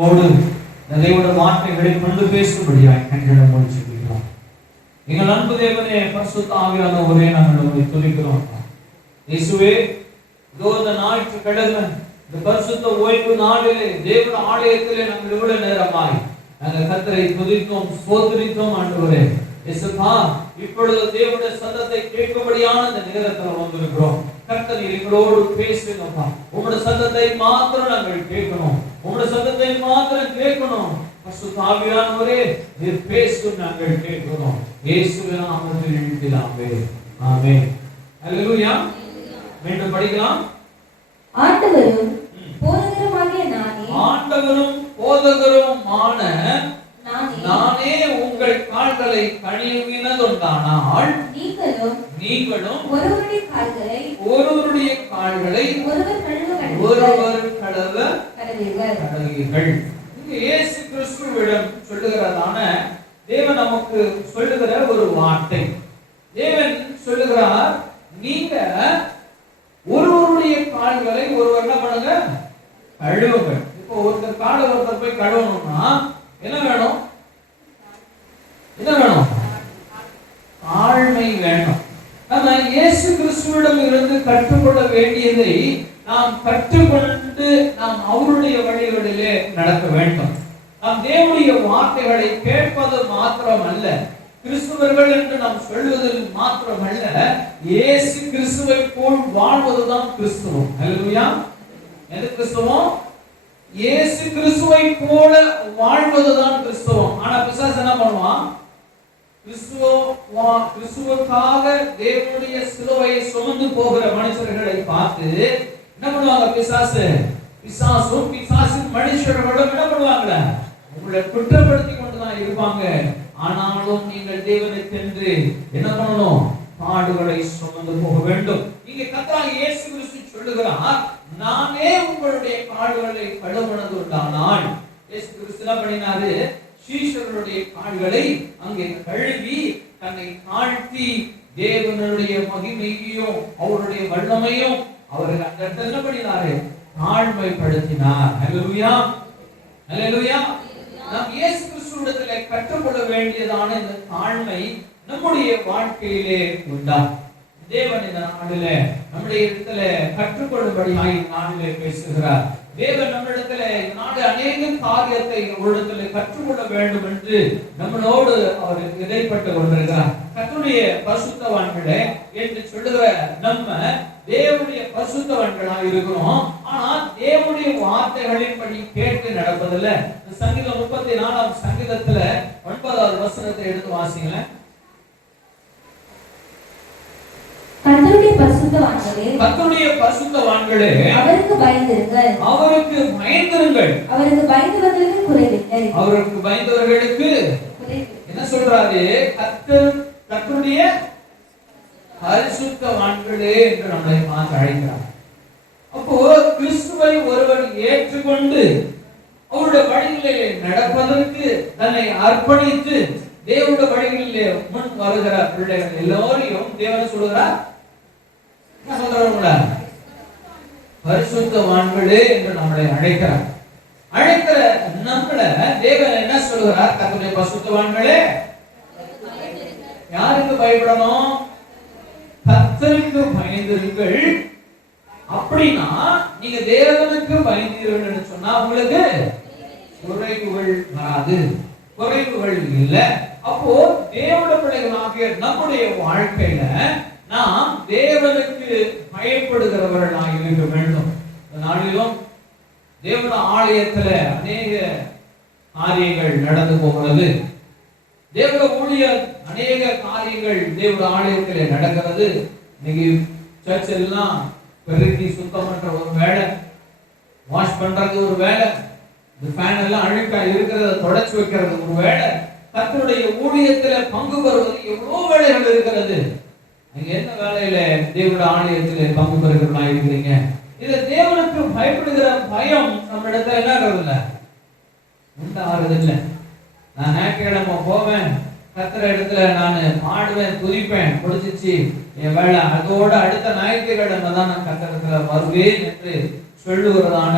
தேவனுடைய வார்த்தைகளை கொண்டு பேசும்படியாய் கண்களை மூடி சொல்கிறோம். எங்கள் அன்பு தேவனே, பரிசுத்த ஆவியானவரே, நாங்கள் உம்மை துதிக்கிறோம். இயேசுவே, இந்த ஞாயிற்றுக்கிழமை இந்த பரிசுத்த ஓய்வு நாளிலே தேவனுடைய ஆலயத்திலே நாங்கள் இவ்வளவு நேரமாய் நாங்கள் கர்த்தரை துதித்தோம், ஸ்தோத்திரித்தோம். ஆண்டவரே இயேசுவா, இப்பொழுது தேவனுடைய சத்தத்தை கேட்கும்படியான இந்த நேரத்தில் வந்திருக்கிறோம். கர்த்தர் எங்களோடு பேசுங்கப்பா. உங்களுடைய சத்தத்தை மாத்திரம் நாங்கள் கேட்கணும், உங்களுடைய சத்தத்தை மாத்திரம் கேட்கணும். பரிசுத்த ஆவியானவரே, நீர் பேசும் நாங்கள் கேட்கிறோம். இயேசுவின் நாமத்தில் எழுதினாமே, ஆமென். அல்லேலூயா. மீண்டும் படிக்கலாம். ஆண்டவரும் போதகருமாகிய நானே, ஆண்டவரும் போதகருமான நானே உங்கள் கால்களை கழுவினதுண்டானால் நீங்களும் ஒருவருடைய கால்களை ஒருவர் கழுவ கடவீர்கள். இயேசு கிறிஸ்துவிடம் சொல்லுகிறதான தேவன் நமக்கு சொல்லுகிற ஒரு வார்த்தை. தேவன் சொல்லுகிறார், நீங்க ஒருவருடைய கால்களை ஒருவர் என்ன பண்ணுங்க, கழுவுங்க. இப்போ ஒருத்தர் காலை ஒருத்தர் போய் கழுவணும்னா என்ன வேணும்? என்ன வேணும்? தாழ்மை வேணும். நம்ம இயேசு கிறிஸ்துவிடம் இருந்து கற்றுக்கொள்ள வேண்டியதை நாம் கற்றுக்கொண்டு நாம் அவருடைய வழிகளிலே நடக்க வேண்டும். நாம் தேவனுடைய வார்த்தைகளை கேட்பது மாத்திரமல்ல, கிறிஸ்துவர்கள் என்று நாம் சொல்வதில் மாத்திரமல்ல, இயேசு கிறிஸ்துவை போல் வாழ்வதுதான் கிறிஸ்துவம். அல்லேலூயா. எது கிறிஸ்துவம்? இயேசு கிறிஸ்துவை போல வாழ்வதுதான் கிறிஸ்துவம். ஆனா பிசாசு என்ன பண்ணுவான்? கிறிஸ்துவுக்காக தேவனுடைய சிலுவையை சுமந்து போகிற மனுஷர்களை பார்த்து என்ன பண்ணுவாங்க? பிசாசும் பிசாசின் மனுஷர்களும் என்ன பண்ணுவாங்க? உங்களை குற்றப்படுத்தி கொண்டுதான் இருப்பாங்க. ஆனாலும் நீங்கள் தேவனை சென்று என்ன பண்ணணும்? பாடுகளை சுமந்து போக வேண்டும். இங்கே கர்த்தராகிய இயேசு கிறிஸ்து சொல்லுகிறார், நானே உங்களுடைய கால்களை கழுவினதுண்டானால். இயேசு கிறிஸ்து என்ன பண்ணினாரு? சீஷர்களுடைய கால்களை அங்கே கழுவி தன்னை தாழ்த்தி தேவனுடைய மகிமையையும் அவருடைய வல்லமையும் அவர்கள் அந்த இடத்துல என்ன பண்ணினாரு? தாழ்மைப்படுத்தினார். அல்லேலூயா, அல்லேலூயா. நாம் இயேசு கிறிஸ்துவிடத்திலே கற்றுக்கொள்ள வேண்டியதான இந்த தாழ்மை நம்முடைய வாழ்க்கையிலே உண்டா? தேவன் இந்த நாளிலே நம்முடைய இடத்துல கற்றுக்கொள்ளும்படியாய் நாளிலே பேசுகிறார். தேவன் நம்மிடத்துல நாடு அநேக காரியத்தை அவரிடத்துல கற்றுக்கொள்ள வேண்டும் என்று நம்மளோடு அவர் இடைப்பட்டு கொண்டிருக்கிறார். கர்த்தருடைய பரிசுத்தவான்களே என்று சொல்லுகிற நம்ம தேவனுடைய பரிசுத்தவான்களாக இருக்கிறோம். ஆனா தேவனுடைய வார்த்தைகளின்படி கேட்டு நடப்பதில்லை. சங்கீதம் 34 சங்கீதத்துல 9வது வசனத்தை எடுத்து வாசிங்களேன். கர்த்தருடைய பரிசுத்தவான்களே, கர்த்தருடைய பரிசுத்தவான்களே, அவருக்கு பயந்திருங்கள், அவருக்கு பயந்திருங்கள். அவருக்கு பயந்தவர்களுக்கு குறைவில்லை, அவருக்கு பயந்தவர்களுக்கு என்ன சொல்றாரு? கர்த்தருடைய பரிசுத்தவான்களே என்று நம்மை பார்த்து அழைக்கிறார். அப்போ கிறிஸ்துவை ஒருவர் ஏற்றுக்கொண்டு அவருடைய வழிகளிலே நடப்பதற்கு தன்னை அர்ப்பணித்து தேவனுடைய வழிகளிலே முன் வருகிற பிள்ளைகள் எல்லோரையும் தேவன் சொல்லுகிறார், பரிசுத்தவான்களே என்று நம்மளை அழைக்கிறார். அழைக்கிற நம்மள தேவன் என்ன சொல்லுகிறார்? கர்த்தருடைய பரிசுத்தவான்களே. யாருக்கு பயப்படணும்? கர்த்தருக்கு பயந்திருங்கள். அப்படின்னா நீங்க தேவனுக்கு பயந்தீர்கள் என்று சொன்னா உங்களுக்கு குறைவுகள் வராது, குறைவுகள் இல்லை. அப்போ தேவனுடைய பிள்ளைகளாகிய நம்முடைய வாழ்க்கையில நாம் தேவனுக்கு பயப்படுகிறவர்களாக இருக்க வேண்டும். நாளிலும் தேவனுடைய ஆலயத்துல அநேக காரியங்கள் நடந்து போகிறது. தேவனுடைய ஊழியர் அநேக காரியங்கள் தேவனுடைய ஆலயத்திலே நடக்கிறது. இன்னைக்கு சர்ச் எல்லாம் பெருக்கி சுத்தம் பண்ற ஒரு வேலை, வாஷ் பண்றது ஒரு வேலை, இந்த ஃபேன் எல்லாம் அழுக்கா இருக்கிறத தொடச்சு வைக்கிறது ஒரு வேலை, கர்த்தருடைய ஊழியத்துல பங்கு பெறுவது எவ்வளவு வேலைகள் இருக்கிறது. நீங்க என்ன வேலையில தேவனுடைய ஆலயத்திலே பங்கு பெறுகிறவர்களா இருக்கிறீங்க? இத தேவனுக்கு பயப்படுகிற பயம் நம்ம இடத்துல என்ன ஆகுறதில்ல, உண்டாகிறதில்லை. நான் ஞாயிற்றுக்கிழமை போவேன், கர்த்தர் இடத்துல நான் பாடுவேன், துதிப்பேன், முடிச்சிச்சு என் வேலை, அதோட அடுத்த ஞாயிற்றுக்கிழமை தான் நான் கர்த்தர் இடத்துல வருவேன் என்று சொல்லுகிறதான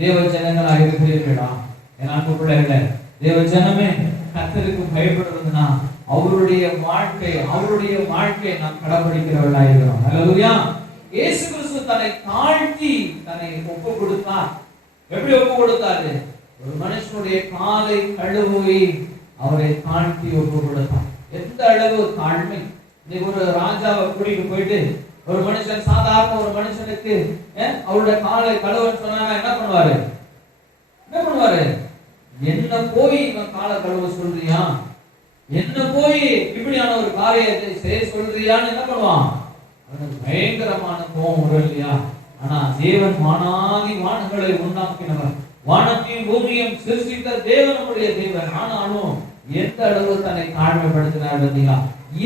தேவ ஜனங்களாக இருக்கிறீர்களா? என் அன்பு பிள்ளைகளே, தேவ ஜனமே, கர்த்தருக்கு பயப்படுறதுன்னா அவருடைய வாழ்க்கை நாம் கடைபிடிக்கிறவர்களாக இருக்கிறோம். ஹல்லேலூயா. இயேசு கிறிஸ்து தன்னை தாழ்த்தி தன்னை ஒப்பு கொடுத்தார். எப்படி ஒப்பு கொடுத்தாரு? ஒரு மனுஷனுடைய காலை கழுவி அவரை தாழ்த்தி ஒப்பு கொடுத்தார். எந்த அளவு தாழ்மை! இன்னைக்கு ஒரு ராஜாவை கூட்டிட்டு போயிட்டு ஒரு மனுஷன், சாதாரண ஒரு மனுஷனுக்கு அவருடைய காலை கழுவுன்னு சொன்னா என்ன பண்ணுவாரு? என்ன போய் இவன் காலை கழுவ சொல்றியா, என்ன போய் இப்படியான ஒரு காரியத்தை செய்ய சொல்றியான்னு என்ன பண்ணுவான்? அவனுக்கு பயங்கரமான கோபம் வரும் இல்லையா? ஆனா தேவன் வானாதி வானங்களை உண்டாக்கினவர், வானத்தையும் பூமியையும் சிருஷ்டித்த தேவன் நம்முடைய தேவன். ஆனாலும் எந்த அளவு தன்னை தாழ்மைப்படுத்தினார் பார்த்தீங்களா?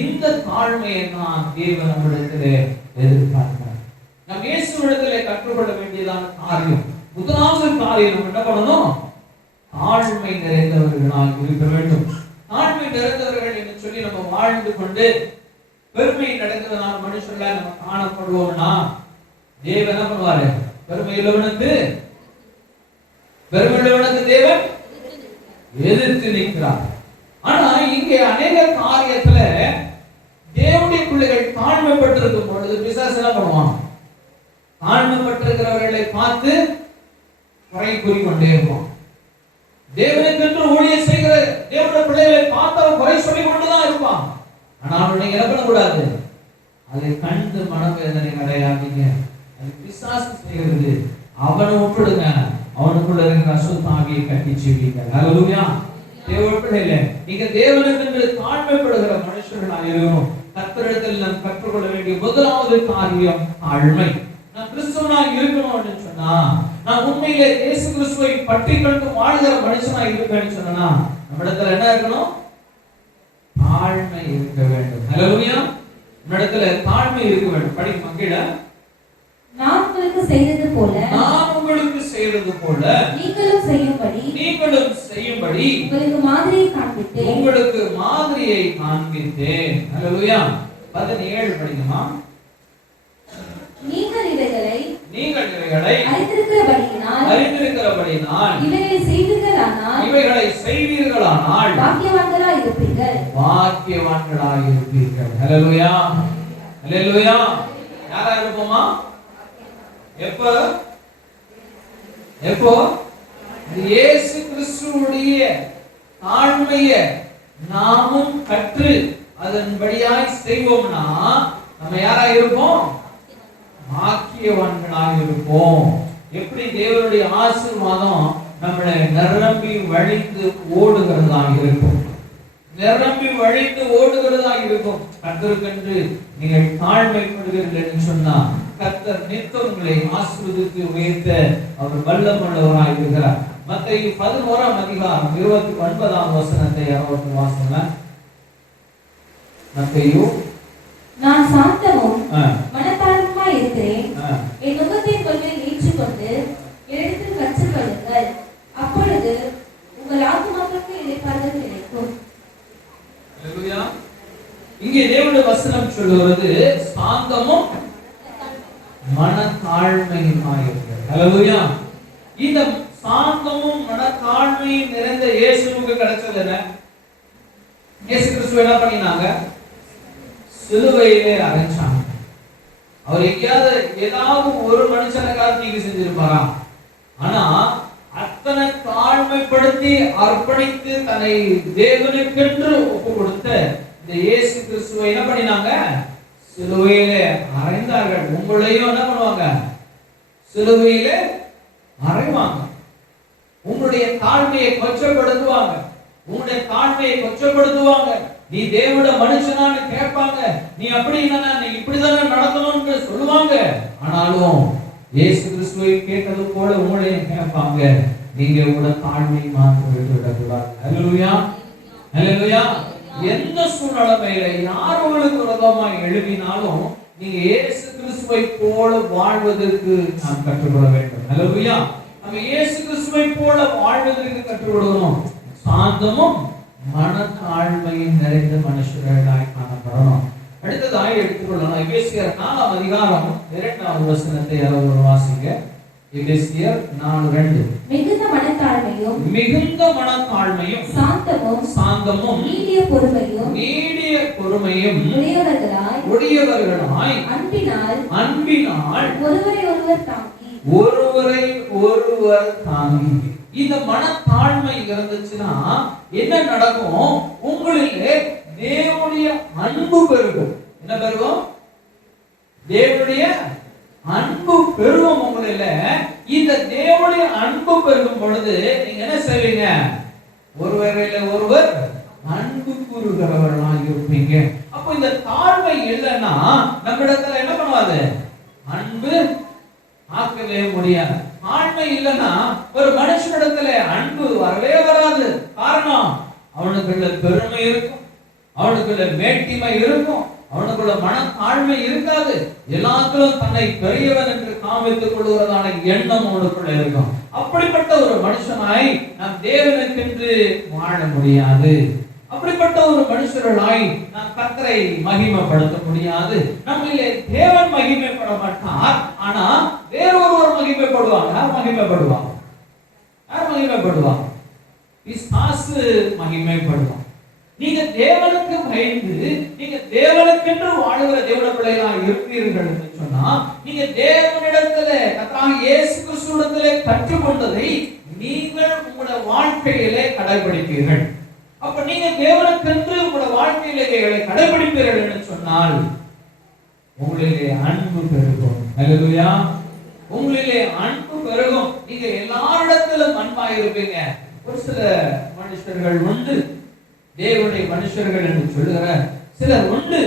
இந்த தாழ்மையை தான் தேவன் நம்மிடத்திலே எதிர்பார்க்கிறார். நம் இயேசுவிடத்திலே கற்றுக்கொள்ள வேண்டியதான காரியம், முதலாவது காரியம் நம்ம என்ன பண்ணணும்? தாழ்மை நிறைந்தவர்களாக இருக்க வேண்டும். தாழ்மை நிறைந்தவர்கள் என்று சொல்லி நம்ம வாழ்ந்து கொண்டு பெருமை நடக்கிறதான மனுஷர்களாக நம்ம காணப்படுவோம்னா தேவன் என்ன பண்ணுவாரு? பெருமை உள்ளவனுக்கு தேவன் எதிர்த்து நிற்கிறார். ஆனா இங்கே அநேக காரியத்துல தேவனுடைய பிள்ளைகள் தாழ்மைப்பட்டிருக்கும் பொழுது பிசாசு என்ன பண்ணுவான்? தாழ்மைப்பட்டிருக்கிறவர்களை பார்த்து குறை கூறிக்கொண்டே இருப்பான். தேவனுக்கென்று ஊழியம் செய்கிற தேவனுடைய பிள்ளைகளை பார்த்து அவன் குறை சொல்லிக் கொண்டுதான் இருப்பான். ஆனால் நீங்க என்ன பண்ணக்கூடாது? அதை கண்டு மனவேதனை அடையாதீங்க. அது பிசாசு செய்கிறது. அவனை விட்டுடுங்க, அவனுக்குள்ள இருக்கிற அசுத்தாவியை கட்டி செய்வீங்க. ஹல்லேலூயா. தேவனுடைய பிள்ளைகளே, நீங்க தேவனுக்கென்று தாழ்மைப்படுகிற மனுஷர்களாக இருக்கணும். கர்த்தரிடத்தில் நாம் கற்றுக்கொள்ள வேண்டிய முதலாவது காரியம் தாழ்மை. நான் கிறிஸ்துவனாக இருக்கணும்னு சொன்னா, நான் உண்மையிலே இயேசு கிறிஸ்துவை பற்றி கொண்டு வாழ்கிற மனுஷனாக இருப்பேன்னு சொன்னா நம்மிடத்துல என்ன இருக்கணும்? தாழ்மை இருக்க வேண்டும். ஹல்லேலூயா. நம்மிடத்துல தாழ்மை இருக்க வேண்டும். படிக்க மக்கள, நான் உங்களுக்கு செய்தது போல நீங்களும் செய்யும்படி உங்களுக்கு மாதிரியை காண்பித்தேன். ஹல்லேலூயா. 17 படிக்குமா? நீங்கள் இவைகளை அறிந்திருக்கிறபடியினால் இவைகளை செய்வீர்களானால் பாக்கியவான்களாய் இருப்பீர்கள். ஹல்லேலூயா. ஹல்லேலூயா. யாரா இருப்போமா? எப்போ இயேசு கிறிஸ்துவுடைய தாழ்மையை நாமும் கற்று அதன்படியாய் செய்வோம்னா நம்ம யாரா இருப்போம்? பாக்கியவான்களாக இருப்போம். எப்படி தேவனுடைய ஆசீர்வாதம் நம்மளை நிரம்பி வழிந்து ஓடுகிறதாக இருக்கும். கர்த்தருக்கென்று நீங்கள் தாழ்மைப்படுவீர்கள் என்று சொன்னால் கர்த்தர் நித்தம் உங்களை ஆசீர்வதித்து உயர்த்த அவர் வல்லமையுள்ளவராய் இருக்கிறார். மத்தேயு 11ஆம் அதிகாரம் 29ஆம் வசனத்தை யாராவது வாசிங்க. மத்தேயு, நான் சாந்தமும் மனத்தாழ்மையுமாய் இருக்கிறேன். என் நுகத்தின் கொள்கையை ஏற்றுக்கொண்டு என்னிடத்தில் கற்றுக்கொள்ளுங்கள். அப்பொழுது உங்கள் ஆத்துமாக்களுக்கு இளைப்பாறுதல் கிடைக்கும். ஹல்லேலூயா. இங்கே தேவனுடைய வசனம் சொல்லுகிறது சாந்தமும் மனத்தாழ்மையுமாய் இருக்கிறது. ஹல்லேலூயா. இந்த சாந்தமும் மனத்தாழ்மையும் நிறைந்த இயேசுவுக்கு கிடைச்சது என்ன? இயேசு கிறிஸ்து என்ன பண்ணினாங்க? சிலுவையிலே அறைஞ்சாங்க. அவர் எங்கேயாவது ஏதாவது ஒரு மனுஷனுக்காக தீங்கு செஞ்சிருப்பாரா? ஆனா அத்தனை தாழ்மைப்படுத்தி அர்ப்பணித்து தன்னை தேவனுக்கென்று ஒப்பு கொடுத்த இந்த இயேசு கிறிஸ்துவை என்ன பண்ணினாங்க? சிலுவையிலே அறைந்தார்கள். உங்களையும் என்ன பண்ணுவாங்க? சிலுவையிலே அறைவாங்க. உங்களுடைய தாழ்மையை கொச்சப்படுத்துவாங்க. நீ தேவனுடைய மனுஷனான்னு கேட்பாங்க. நீ அப்படி இல்லைன்னா நீ இப்படிதானே நடக்கணும்னு சொல்லுவாங்க. ஆனாலும் இயேசு கிறிஸ்துவை கேட்டது போல உங்களையும் கேட்பாங்க. நீங்க உங்களோட தாழ்மையை மாற்றி விட்டு விடக்கூடாது. ஹல்லேலூயா. ஹல்லேலூயா. எந்த சூழ்நிலையில யார் உங்களுக்கு விரோதமாக எழுப்பினாலும் நீங்க இயேசு கிறிஸ்துவை போல வாழ்வதற்கு நாம் கற்றுக்கொள்ள வேண்டும். ஹல்லேலூயா. நம்ம இயேசு கிறிஸ்துவை போல வாழ்வதற்கு கற்றுக்கொள்ளணும். சாந்தமும் மனத்தாழ்மையும் நிறைந்த மனுஷர்களாய் காணப்படணும். அடுத்ததாக எடுத்துக்கொள்ளணும் எபேசியர் 4ஆம் அதிகாரம் 2ஆம் வசனத்தை யாராவது வாசிங்க. எபேசியர் 4:2. மிகுந்த மனத்தாழ்மையும் மனத்தாழ்மையும் மிகுந்த மனத்தாழ்மையும் சாந்தமும் நீடிய பொறுமையும் உடையவர்களாய் அன்பினால் ஒருவரை ஒருவர் தாங்கி. இந்த மனத்தாழ்மை இருந்துச்சுன்னா என்ன நடக்கும்? உங்களிலே தேவனுடைய அன்பு பெருகும். என்ன பெருகும்? தேவனுடைய அன்பு பெருகும். உங்களில இந்த தேவனுடைய அன்பு பெருகும் பொழுது நீங்க என்ன செய்வீங்க? ஒருவரையில ஒருவர் அன்பு கூறுகிறவர்களாக இருப்பீங்க. அப்ப இந்த தாழ்மை இல்லைன்னா நம்ம இடத்துல என்ன பண்ணுவாது? அன்பு ஆக்கவே முடியாது. தாழ்மை இல்லைன்னா ஒரு மனுஷனிடத்துல அன்பு வரவே வராது. காரணம், அவனுக்குள்ள பெருமை இருக்கும், அவனுக்குள்ள மேட்டிமை இருக்கும், அவனுக்குள்ள மனத்தாழ்மை இருக்காது. எல்லாத்திலும் தன்னை பெரியவன் என்று காமித்துக் கொள்வதான எண்ணம் அவனுக்குள்ள இருக்கும். அப்படிப்பட்ட ஒரு மனுஷனாய் நாம் தேவனுக்கென்று வாழ முடியாது. அப்படிப்பட்ட ஒரு மனுஷர்களாய் நாம் கர்த்தரை மகிமைப்படுத்த முடியாது. நம்மிலே தேவன் மகிமைப்பட மாட்டார். ஆனா வேறொருவர் மகிமைப்படுவாங்க. யார் மகிமைப்படுவாங்க? பிசாசு மகிமைப்படுவான். நீங்க தேவனுக்கு பயந்து, நீங்க தேவனுக்கென்று வாழுகிற தேவனுடைய பிள்ளைகளாக இருப்பீர்கள் என்று சொன்னா, நீங்க தேவனிடத்துல கர்த்தராகிய இயேசு கிறிஸ்துவிடத்திலே கற்றுக்கொண்டதை நீங்கள் உங்களுடைய வாழ்க்கையிலே கடைபிடிப்பீர்கள். அப்ப நீங்க தேவனுக்கென்று உங்களுடைய வாழ்க்கையிலே கடைபிடிப்பீர்கள் என்று சொன்னால் உங்களிலே அன்பு பெருகும். அல்லேலூயா. உங்களிலே அன்பு பெருகும். நீங்க எல்லாரிடத்திலும் அன்பாக இருப்பீங்க. ஒரு சில மனுஷர்கள் உண்டு, தேவனுடைய மனுஷர்கள் என்று சொல்லுகிற சிலர் உண்டு,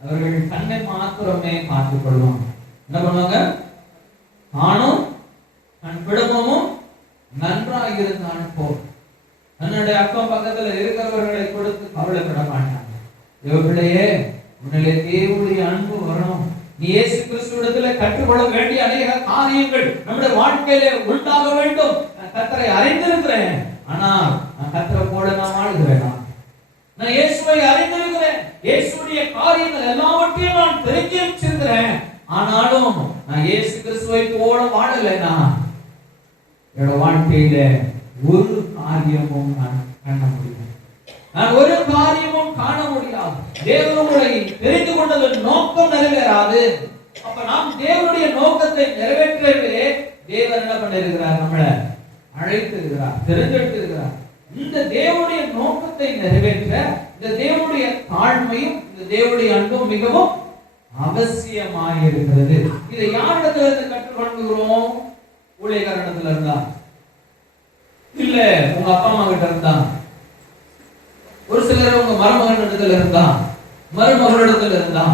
அவர்கள் தன்னை மாத்திரமே பார்த்துக் கொள்வாங்க. என்ன பண்ணுவாங்க? ஆணும் தன் குடும்பமும் நன்றாக இருந்தான் போல் தன்னுடைய அக்கம் பக்கத்துல இருக்கிறவர்களை கொடுத்து கவலைப்பட மாட்டாங்க. தேவப்பிள்ளையே, உன்னிலே தேவனுடைய அன்பு வரணும். நீ இயேசு கிறிஸ்துவிடத்துல கற்றுக்கொள்ள வேண்டிய அநேக காரியங்கள் நம்முடைய வாழ்க்கையிலே உண்டாக வேண்டும். நான் கர்த்தரை அறிந்திருக்கிறேன், ஆனா நான் கர்த்தரை போல நான் வாழ்கிறேன். நான் இயேசுவை அறிந்திருக்கிறேன், இயேசுடைய காரியங்கள் எல்லாவற்றையும் நான் தெரிஞ்சு வச்சிருக்கிறேன். ஆனாலும் நான் இயேசு கிறிஸ்துவை போல வாழலைன்னா என்னோட வாழ்க்கையில ஒரு காரியமும் நான் காண முடியாது. நான் ஒரு காரியமும் காண முடியாது. தேவனுடைய தெரிந்து கொண்டதன் நோக்கம் நிறைவேறாது. அப்ப நாம் தேவனுடைய நோக்கத்தை நிறைவேற்றவே தேவன் என்ன பண்ணிருக்கிறார்? நம்மளை அழைத்து இருக்கிறார், தெரிந்தெடுத்து இருக்கிறார். இந்த தேவனுடைய நோக்கத்தை நிறைவேற்ற இந்த தேவனுடைய தாழ்மையும் இந்த தேவனுடைய அன்பும் மிகவும் அவசியமாக இருக்கிறது. இதை யாரிடத்துல இருந்து கற்றுக்கொள்கிறோம்? ஊழியக்காரனிடத்துல இருந்தா, இல்ல உங்க அப்பா அம்மா கிட்ட இருந்தா, ஒரு சிலர் உங்க மருமகனிடத்துல இருந்தா, மருமகளிடத்துல இருந்தா.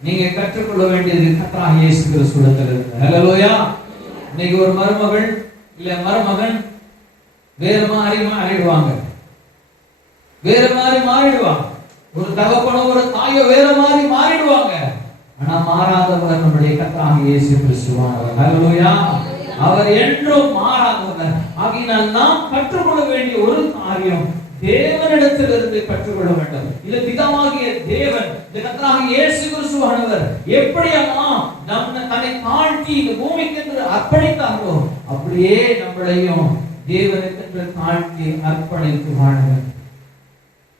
நீங்க கற்றுக்கொள்ள வேண்டியது கர்த்தராகிய இயேசு கிறிஸ்துவிடத்துல இருந்து. ஹல்லேலூயா. இன்னைக்கு ஒரு மருமகள் இல்ல மருமகன் வேற மாதிரி மாறிடுவாங்க, வேற மாதிரி மாறிடுவாங்க. ஒரு தகப்பனோ ஒரு தாயோ வேற மாதிரி மாறிடுவாங்க. ஆனா மாறாதவர் நம்முடைய கர்த்தராகிய இயேசு கிறிஸ்துவானவர். ஹல்லேலூயா. அவர் என்றும் மாறாதவர். ஆகினால் நாம் கற்றுக்கொள்ள வேண்டிய ஒரு காரியம், தேவனிடத்திலிருந்து கற்றுக்கொள்ள வேண்டும். இது பிதாவாகிய தேவன், இந்த கர்த்தராகிய இயேசு கிறிஸ்துவானவர் எப்படியெல்லாம் தன்னை தாழ்த்தி இந்த பூமிக்கு அர்ப்பணித்தார்களோ அப்படியே நம்மளையும் தேவனுக்கு தாழ்த்தி அர்ப்பணித்து வாழ வேண்டும்.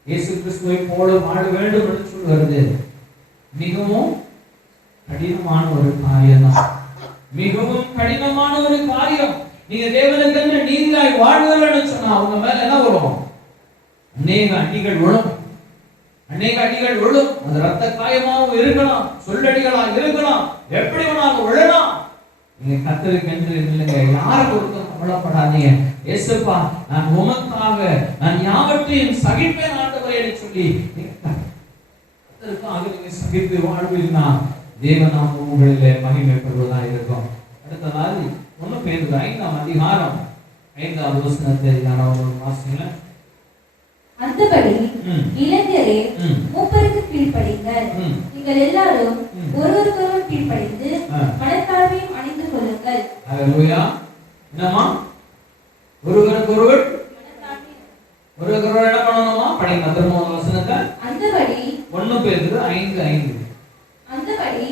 இயேசு கிறிஸ்துவை போல வாழ வேண்டும் என்று சொல்வது மிகவும் கடினமான ஒரு காரியம் தான். மிகவும் கடினமான ஒரு காரியம். நீங்க தேவனுக்கு நீதியாய் வாழ்வீர்கள் சொன்னா அவங்க மேல என்ன வரும்? அநேக அடிகள் விழும், அநேக அடிகள் விழும். அது ரத்த காயமாகவும் இருக்கலாம், சொல்லடிகளா இருக்கலாம், எப்படி வேணாலும் விழலாம். நீங்க கர்த்தருக்கு என்று இல்லைங்க, யாரை கொடுத்து கவலைப்படாதீங்க. இயேசுப்பா, நான் உமக்காக நான் யாவற்றையும் சகிப்பேன் ஆண்டவரே என்று சொல்லி கர்த்தருக்காக நீங்க சகித்து வாழ்வீங்கன்னா தேவனாம் உங்களிலே மகிமைப்படுவதாக இருக்கும். அடுத்ததாக 1 பேதுரு 5ஆம் அதிகாரம் 5ஆவது வசனத்தை நான் வாசிங்க. அந்தபடி இளைஞரே, மூப்பருக்கு கீழ்ப்படிங்கள். நீங்கள் எல்லாரும் ஒருவருக்கொருவர் கீழ்ப்படிந்து மனத்தாழ்மையும் அணிந்து கொள்ளுங்கள். ஹல்லேலூயா. என்னமா? ஒருவருக்கொருவர் என்ன பண்ணணுமா? படிங்க திரும்ப வசனத்தை. அந்தபடி 1 பேதுரு 5:5. அந்தபடி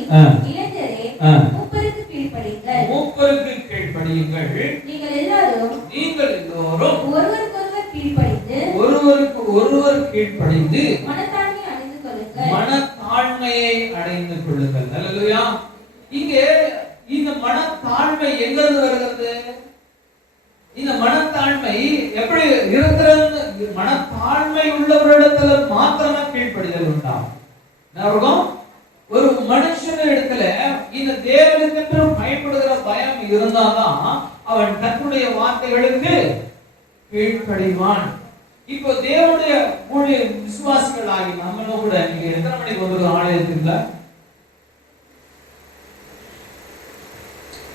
இளைஞரே, மூப்பருக்கு கீழ்ப்படிங்கள். மூப்பருக்கு கீழ்ப்படியுங்கள். நீங்கள் எல்லாரும் நீங்கள் எல்லோரும் ஒருவருக்கொருவர் கீழ்ப்படிந்து ஒருவருக்கு ஒருவர் கீழ்ப்படிந்து மனத்தாழ்மையை அடைந்து கொள்ளுங்கள். மனத்தாழ்மையை அடைந்து கொள்ளுங்கள். அல்லேலூயா. இங்கே இந்த மனத்தாழ்மை எங்கிருந்து வருகிறது? இந்த மனத்தாழ்மை எப்படி இருக்கிறது? மனத்தாழ்மை உள்ளவரிடத்துல மாத்திரமே கீழ்ப்படிதல் உண்டாகும். ஒரு மனுஷன் இடத்துல இந்த தேவனுக்கு பயப்படுகிற பயம் இருந்தாதான் அவன் தன்னுடைய வார்த்தைகளுக்கு கீழ்ப்படிவான். இப்போ தேவனுடைய ஊழிய விசுவாசிகள் ஆகி நம்மளும் கூட நீங்க எத்தனை மணிக்கு வந்து ஆலயத்துக்குள்ள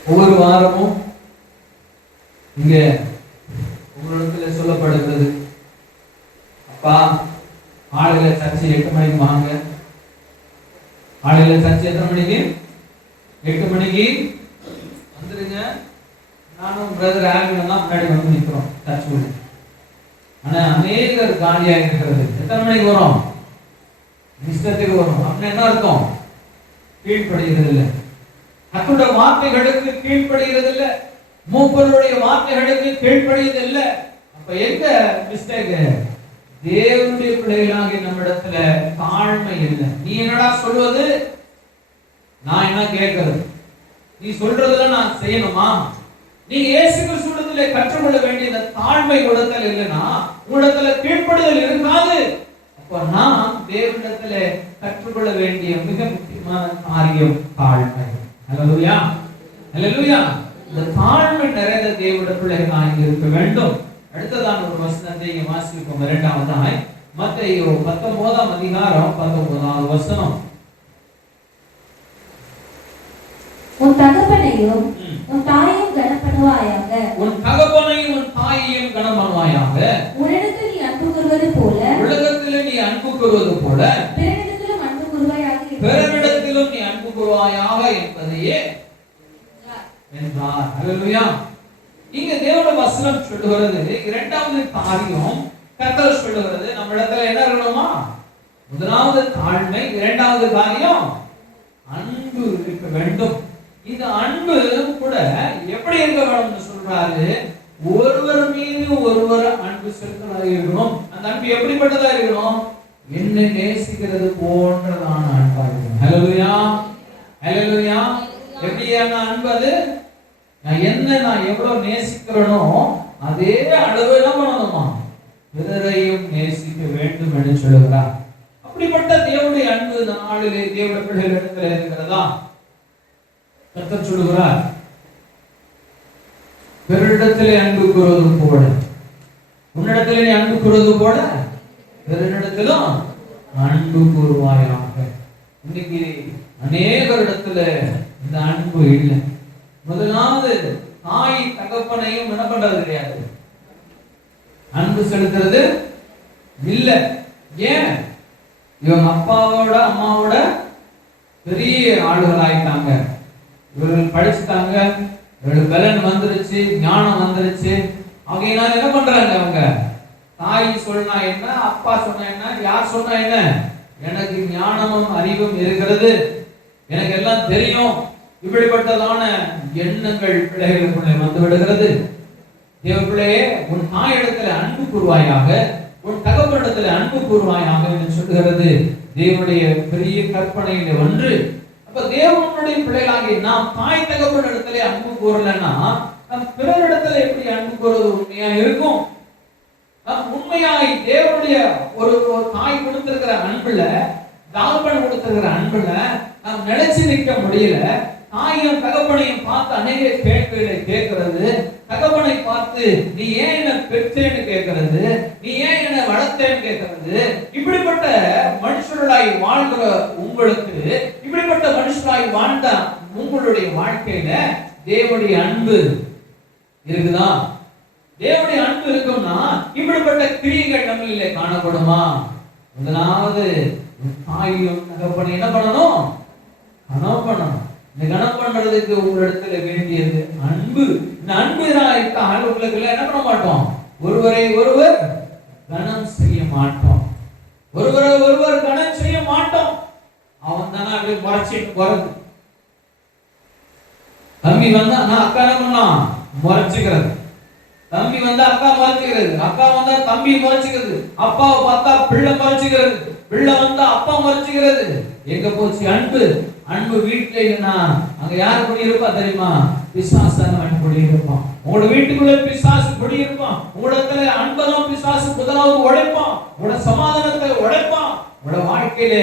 ஒவ்வொரு வாரமும் இங்க உங்களிடத்துல சொல்லப்படுகிறது, அப்பா ஆளுகளை சர்ச்சை 8 மணிக்கு வாங்க. ஆளுகளை சர்ச்சை எத்தனை மணிக்கு? 8 மணிக்கு வந்துருங்க. நானும் பிரதர் ஆல்வின் தான் முன்னாடி வந்து நிற்கிறோம் சர்ச்சுக்குள்ள. ஆனா அநேகர் காலியா இருக்கிறது. எத்தனை மணிக்கு வரும்? இஷ்டத்துக்கு வரும். அப்படின்னு என்ன அர்த்தம்? கீழ்ப்படுகிறது இல்லை. கர்த்தருடைய வார்த்தைகளுக்கு கீழ்ப்படுகிறது இல்லை. மூப்பருடைய வார்த்தைகளுக்கு கீழ்ப்படியது இல்லை. அப்ப எங்க மிஸ்டேக்? தேவனுடைய பிள்ளைகளாகிய நம்மிடத்துல தாழ்மை இல்லை. நீ என்னடா சொல்வது, நான் என்ன கேட்கிறது? நீ சொல்றதுல நான் செய்யணுமா? நீங்க இயேசு கிறிஸ்துவிடத்திலே கற்றுக்கொள்ள வேண்டிய இந்த தாழ்மை உடத்தல் இல்லைன்னா உடத்துல கீழ்ப்படுதல் இருக்காது. அப்ப நாம் தேவனிடத்துல கற்றுக்கொள்ள வேண்டிய மிக முக்கியமான காரியம் தாழ்மை. அல்லேலூயா, அல்லேலூயா. இந்த தாழ்மை நிறைந்த தேவனுடைய பிள்ளைகளாக இருக்க வேண்டும். அடுத்ததான ஒரு வசனத்தை இங்கே வாசிப்போம். 2ஆவதாய் மத்தேயு 19ஆம் அதிகாரம் 19ஆவது வசனம். உன் தகப்பனையும் உன் தாயையும் கனப்படுவாயாக. உன் தகப்பனையும் உன் தாயையும் கனப்படுவாயாக. உன்னிடத்தில் நீ அன்பு கூறுவது போல உலகத்திலே நீ அன்பு கூறுவது போல பிறனிடத்திலும் அன்பு கூறுவாயாக. பிறனிடத்திலும் நீ அன்பு கூறுவாயாக என்பதையே என்றார். அல்லேலூயா. இங்க தேவனுடைய வசனம் சொல்லுகிறது, இரண்டாவது காரியம் கர்த்தர் சொல்லுகிறது நம்ம இடத்துல என்ன இருக்கணுமா? முதலாவது தாழ்மை, இரண்டாவது காரியம் அன்பு இருக்க வேண்டும். இந்த அன்பு கூட எப்படி இருக்க வேணும்னு சொல்றாரு? ஒருவர் மீது ஒருவர் அன்பு செலுத்துவதாக இருக்கணும். அந்த அன்பு எப்படிப்பட்டதா இருக்கணும்? என்னை நேசிக்கிறது போன்றதான அன்பா இருக்கணும். ஹல்லேலூயா, ஹல்லேலூயா. எப்படியான அன்பு அது? நான் எவ்வளவு நேசிக்கிறேனோ அதே அளவு என்ன பண்ணணுமா? பிறரையும் நேசிக்க வேண்டும் என்று சொல்லுகிறார். அப்படிப்பட்ட தேவனுடைய அன்பு இந்த நாளிலே தேவனுடைய பிள்ளைகளிடத்தில் இருக்கிறதா? கர்த்தர் சொல்லுகிறார், பிறரிடத்திலே அன்பு கூறுவது போல உன்னிடத்திலே அன்பு கூறுவது போல பிறரிடத்திலும் அன்பு கூறுவாயாக. இன்னைக்கு அநேகரிடத்துல இந்த அன்பு இல்லை. முதலாவது தாய் தகப்பனையும் என்ன பண்றது கிடையாது, அன்பு செலுத்துறது இல்ல. ஏன்? இவங்க அப்பாவோட அம்மாவோட பெரிய ஆளுகள் ஆயிட்டாங்க, இவர்கள் படிச்சுட்டாங்க, இவர்களுக்கு பலன் வந்துருச்சு, ஞானம் வந்துருச்சு. அவங்க என்ன பண்றாங்க? அவங்க தாய் சொன்னா என்ன, அப்பா சொன்னா என்ன, யார் சொன்னா என்ன, எனக்கு ஞானமும் அறிவும் இருக்கிறது, எனக்கு எல்லாம் தெரியும். இப்படிப்பட்டதான எண்ணங்கள் பிள்ளைகளுக்குள்ளே வந்து விடுகிறது. தேவ பிள்ளையே, உன் தாயிடத்துல அன்பு கூறுவாயாக, உன் தகப்பனிடத்துல அன்பு கூறுவாயாக என்று சொல்லுகிறது தேவனுடைய பெரிய கற்பனையில ஒன்று. அப்ப தேவனுடைய பிள்ளைகளாகி நாம் தாய் தகப்பனிடத்திலே அன்பு கூறலன்னா நம் பிறரிடத்துல எப்படி அன்பு கூறுவது உண்மையா இருக்கும்? நம் உண்மையாய் தேவனுடைய ஒரு தாய் கொடுத்திருக்கிற அன்புல, தகப்பன் கொடுத்திருக்கிற அன்புல நாம் நிலைச்சு நிற்க முடியல. தாயும் தகப்பனையும் பார்த்து அநேக கேள்விகளை கேட்கிறது. தகப்பனை பார்த்து நீ ஏன் என்ன பெற்றேன்னு கேட்கிறது, நீ ஏன் என்ன வளர்த்தேன்னு கேட்கிறது. இப்படிப்பட்ட மனுஷர்களாய் வாழ்கிற உங்களுக்கு, இப்படிப்பட்ட மனுஷர்களாய் வாழ்ந்த உங்களுடைய வாழ்க்கையில தேவனுடைய அன்பு இருக்குதா? தேவனுடைய அன்பு இருக்கும்னா இப்படிப்பட்ட கிரியைகள் நம்மளிலே காணப்படுமா? முதலாவது தாயும் தகப்பனை என்ன பண்ணணும்? கனம் பண்ணணும். இந்த கனம் பண்றதுக்கு உங்களிடத்துல வேண்டியது அன்பு. இந்த அன்பு இருக்கால் உங்களுக்கு என்ன பண்ண மாட்டோம்? ஒருவரை ஒருவர் கனம் செய்ய மாட்டோம். ஒருவரை ஒருவர் கனம் செய்ய மாட்டோம். அவன் தானே அப்படியே முறைச்சிட்டு போறது. தம்பி வந்தா நான் அக்கா என்ன பண்ணலாம்? முறைச்சுக்கிறது. தம்பி வந்தா அக்கா மறைச்சுக்கிறது, அக்கா வந்தா தம்பி மறைச்சுக்கிறது, அப்பாவை பார்த்தா பிள்ளை மறைச்சுக்கிறது, பிள்ளை வந்தா அப்பா மறைச்சுக்கிறது. எங்க போச்சு அன்பு? அன்பு வீட்டுல இல்லைன்னா அங்க யார் குடியிருப்பா தெரியுமா? பிசாசானவன் குடியிருப்பான். உங்களோட வீட்டுக்குள்ள பிசாசு குடியிருப்பான். உங்களோட அன்பெல்லாம் பிசாசு முதலாவது உடைப்பான். உங்களோட சமாதானத்தை உடைப்பான். உங்களோட வாழ்க்கையில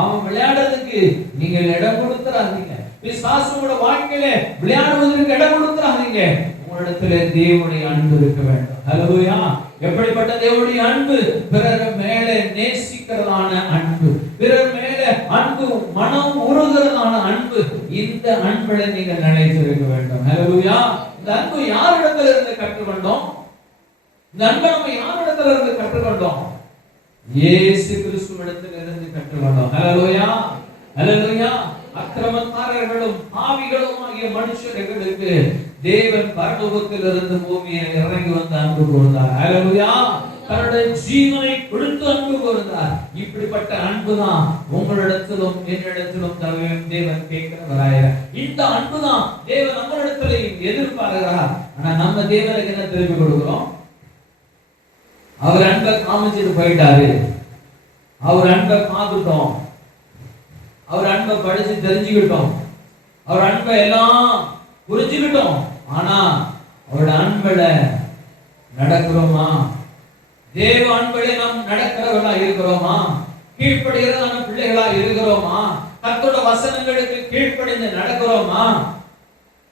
அவன் விளையாடுறதுக்கு நீங்கள் இடம் கொடுத்துறாதீங்க. பிசாசு உங்களோட வாழ்க்கையில விளையாடுவதற்கு இடம் கொடுத்துறாதீங்க. உங்களிடத்திலே தேவனுடைய அன்பு இருக்க வேண்டும். ஹல்லேலூயா. எப்படிப்பட்ட தேவனுடைய அன்பு? பிறர் மேலே நேசிக்கிறதான அன்பு, பிறர் மேலே அன்பு மனம் உருகிறதான அன்பு. இந்த அன்புல நீங்கள் நிலைத்திருக்க வேண்டும். ஹல்லேலூயா. இந்த அன்பு யாரிடத்துல இருந்து கற்றுக்கொண்டோம்? இந்த அன்பை நம்ம யாரிடத்துல இருந்து கற்றுக்கொண்டோம்? இயேசு கிறிஸ்துவிடத்தில் இருந்து கற்றுக்கொண்டோம். ஹல்லேலூயா. ஹல்லேலூயா. அக்கிரமக்காரர்களும் பாவிகளும் ஆகிய மனுஷர்களுக்கு தேவன் பரலோகத்திலிருந்து பூமியை இறங்கி வந்து அன்பு கூர்ந்தார். ஹல்லேலூயா. தன்னுடைய ஜீவனை கொடுத்து அன்பு கூர்ந்தார். இப்படிப்பட்ட அன்புதான் உங்களிடத்திலும் என்னிடத்திலும் தேவன் கேட்கிறவராய். இந்த அன்புதான் தேவன் நம்மளிடத்திலே எதிர்பார்க்கிறார். ஆனா நம்ம தேவனுக்கு என்ன திருப்பி கொடுக்கிறோம்? அவர் அன்பை காமிச்சிட்டு போயிட்டாரு, அவர் அன்பை பார்த்துட்டோம், அவர் அன்பை படிச்சு தெரிஞ்சுக்கிட்டோம், அவர் அன்பை எல்லாம் புரிஞ்சுக்கிட்டோம். ஆனா அவரோட அன்புல நடக்கிறோமா? தேவ அன்புல நாம் நடக்கிறவர்களா இருக்கிறோமா? கீழ்ப்படுகிறதான பிள்ளைகளா இருக்கிறோமா? கர்த்தருடைய வசனங்களுக்கு கீழ்ப்படிந்து நடக்கிறோமா?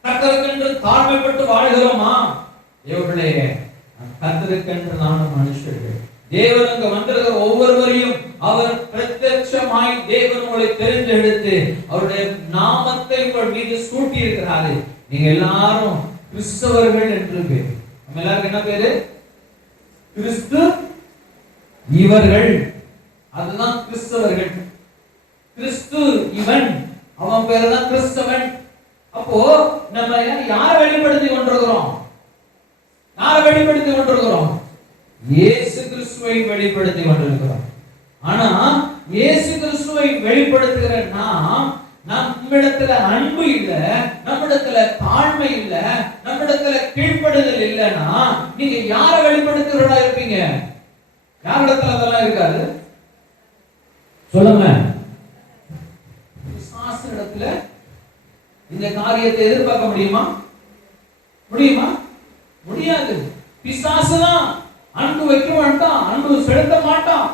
கர்த்தருக்கென்று தாழ்மைப்பட்டு வாழ்கிறோமா? தேவர்களே, கர்த்தருக்கென்று நானும் மனுஷர்கள். தேவன் அங்க வந்திருக்கிற ஒவ்வொருவரையும் அவர் பிரத்யட்சமாய் தேவன் உங்களை தெரிந்தெடுத்து அவருடைய நாமத்தை உங்கள் மீது சூட்டி இருக்கிறாரு. நீங்க எல்லாரும் கிறிஸ்தவர்கள் என்று பேர். நம்ம எல்லாருக்கும் என்ன பேரு? கிறிஸ்து இவர்கள். அதுதான் கிறிஸ்தவர்கள். கிறிஸ்து இவன், அவன் பேரு தான் கிறிஸ்தவன். அப்போ நம்ம யாரை வெளிப்படுத்தி கொண்டிருக்கிறோம்? யாரை வெளிப்படுத்தி கொண்டிருக்கிறோம்? இயேசு கிறிஸ்துவை வெளிப்படுத்தி கொண்டிருக்கிறோம். ஆனா இயேசு கிறிஸ்துவை வெளிப்படுத்துகிற நம்மிடத்துல அன்பு இல்ல, நம்மிடத்துல தாழ்மை இல்ல, நம்மிடத்துல கீழ்ப்படுதல் இல்லைன்னா நீங்க யாரை வெளிப்படுத்துகிறதா இருப்பீங்க? யாரிடத்துல அதெல்லாம் இருக்காது? சொல்லுங்க. பிசாசிடத்துல இந்த காரியத்தை எதிர்பார்க்க முடியுமா? முடியுமா? முடியாது. பிசாசுதான் அன்பு வைக்க மாட்டான், அன்பு செலுத்த மாட்டான்.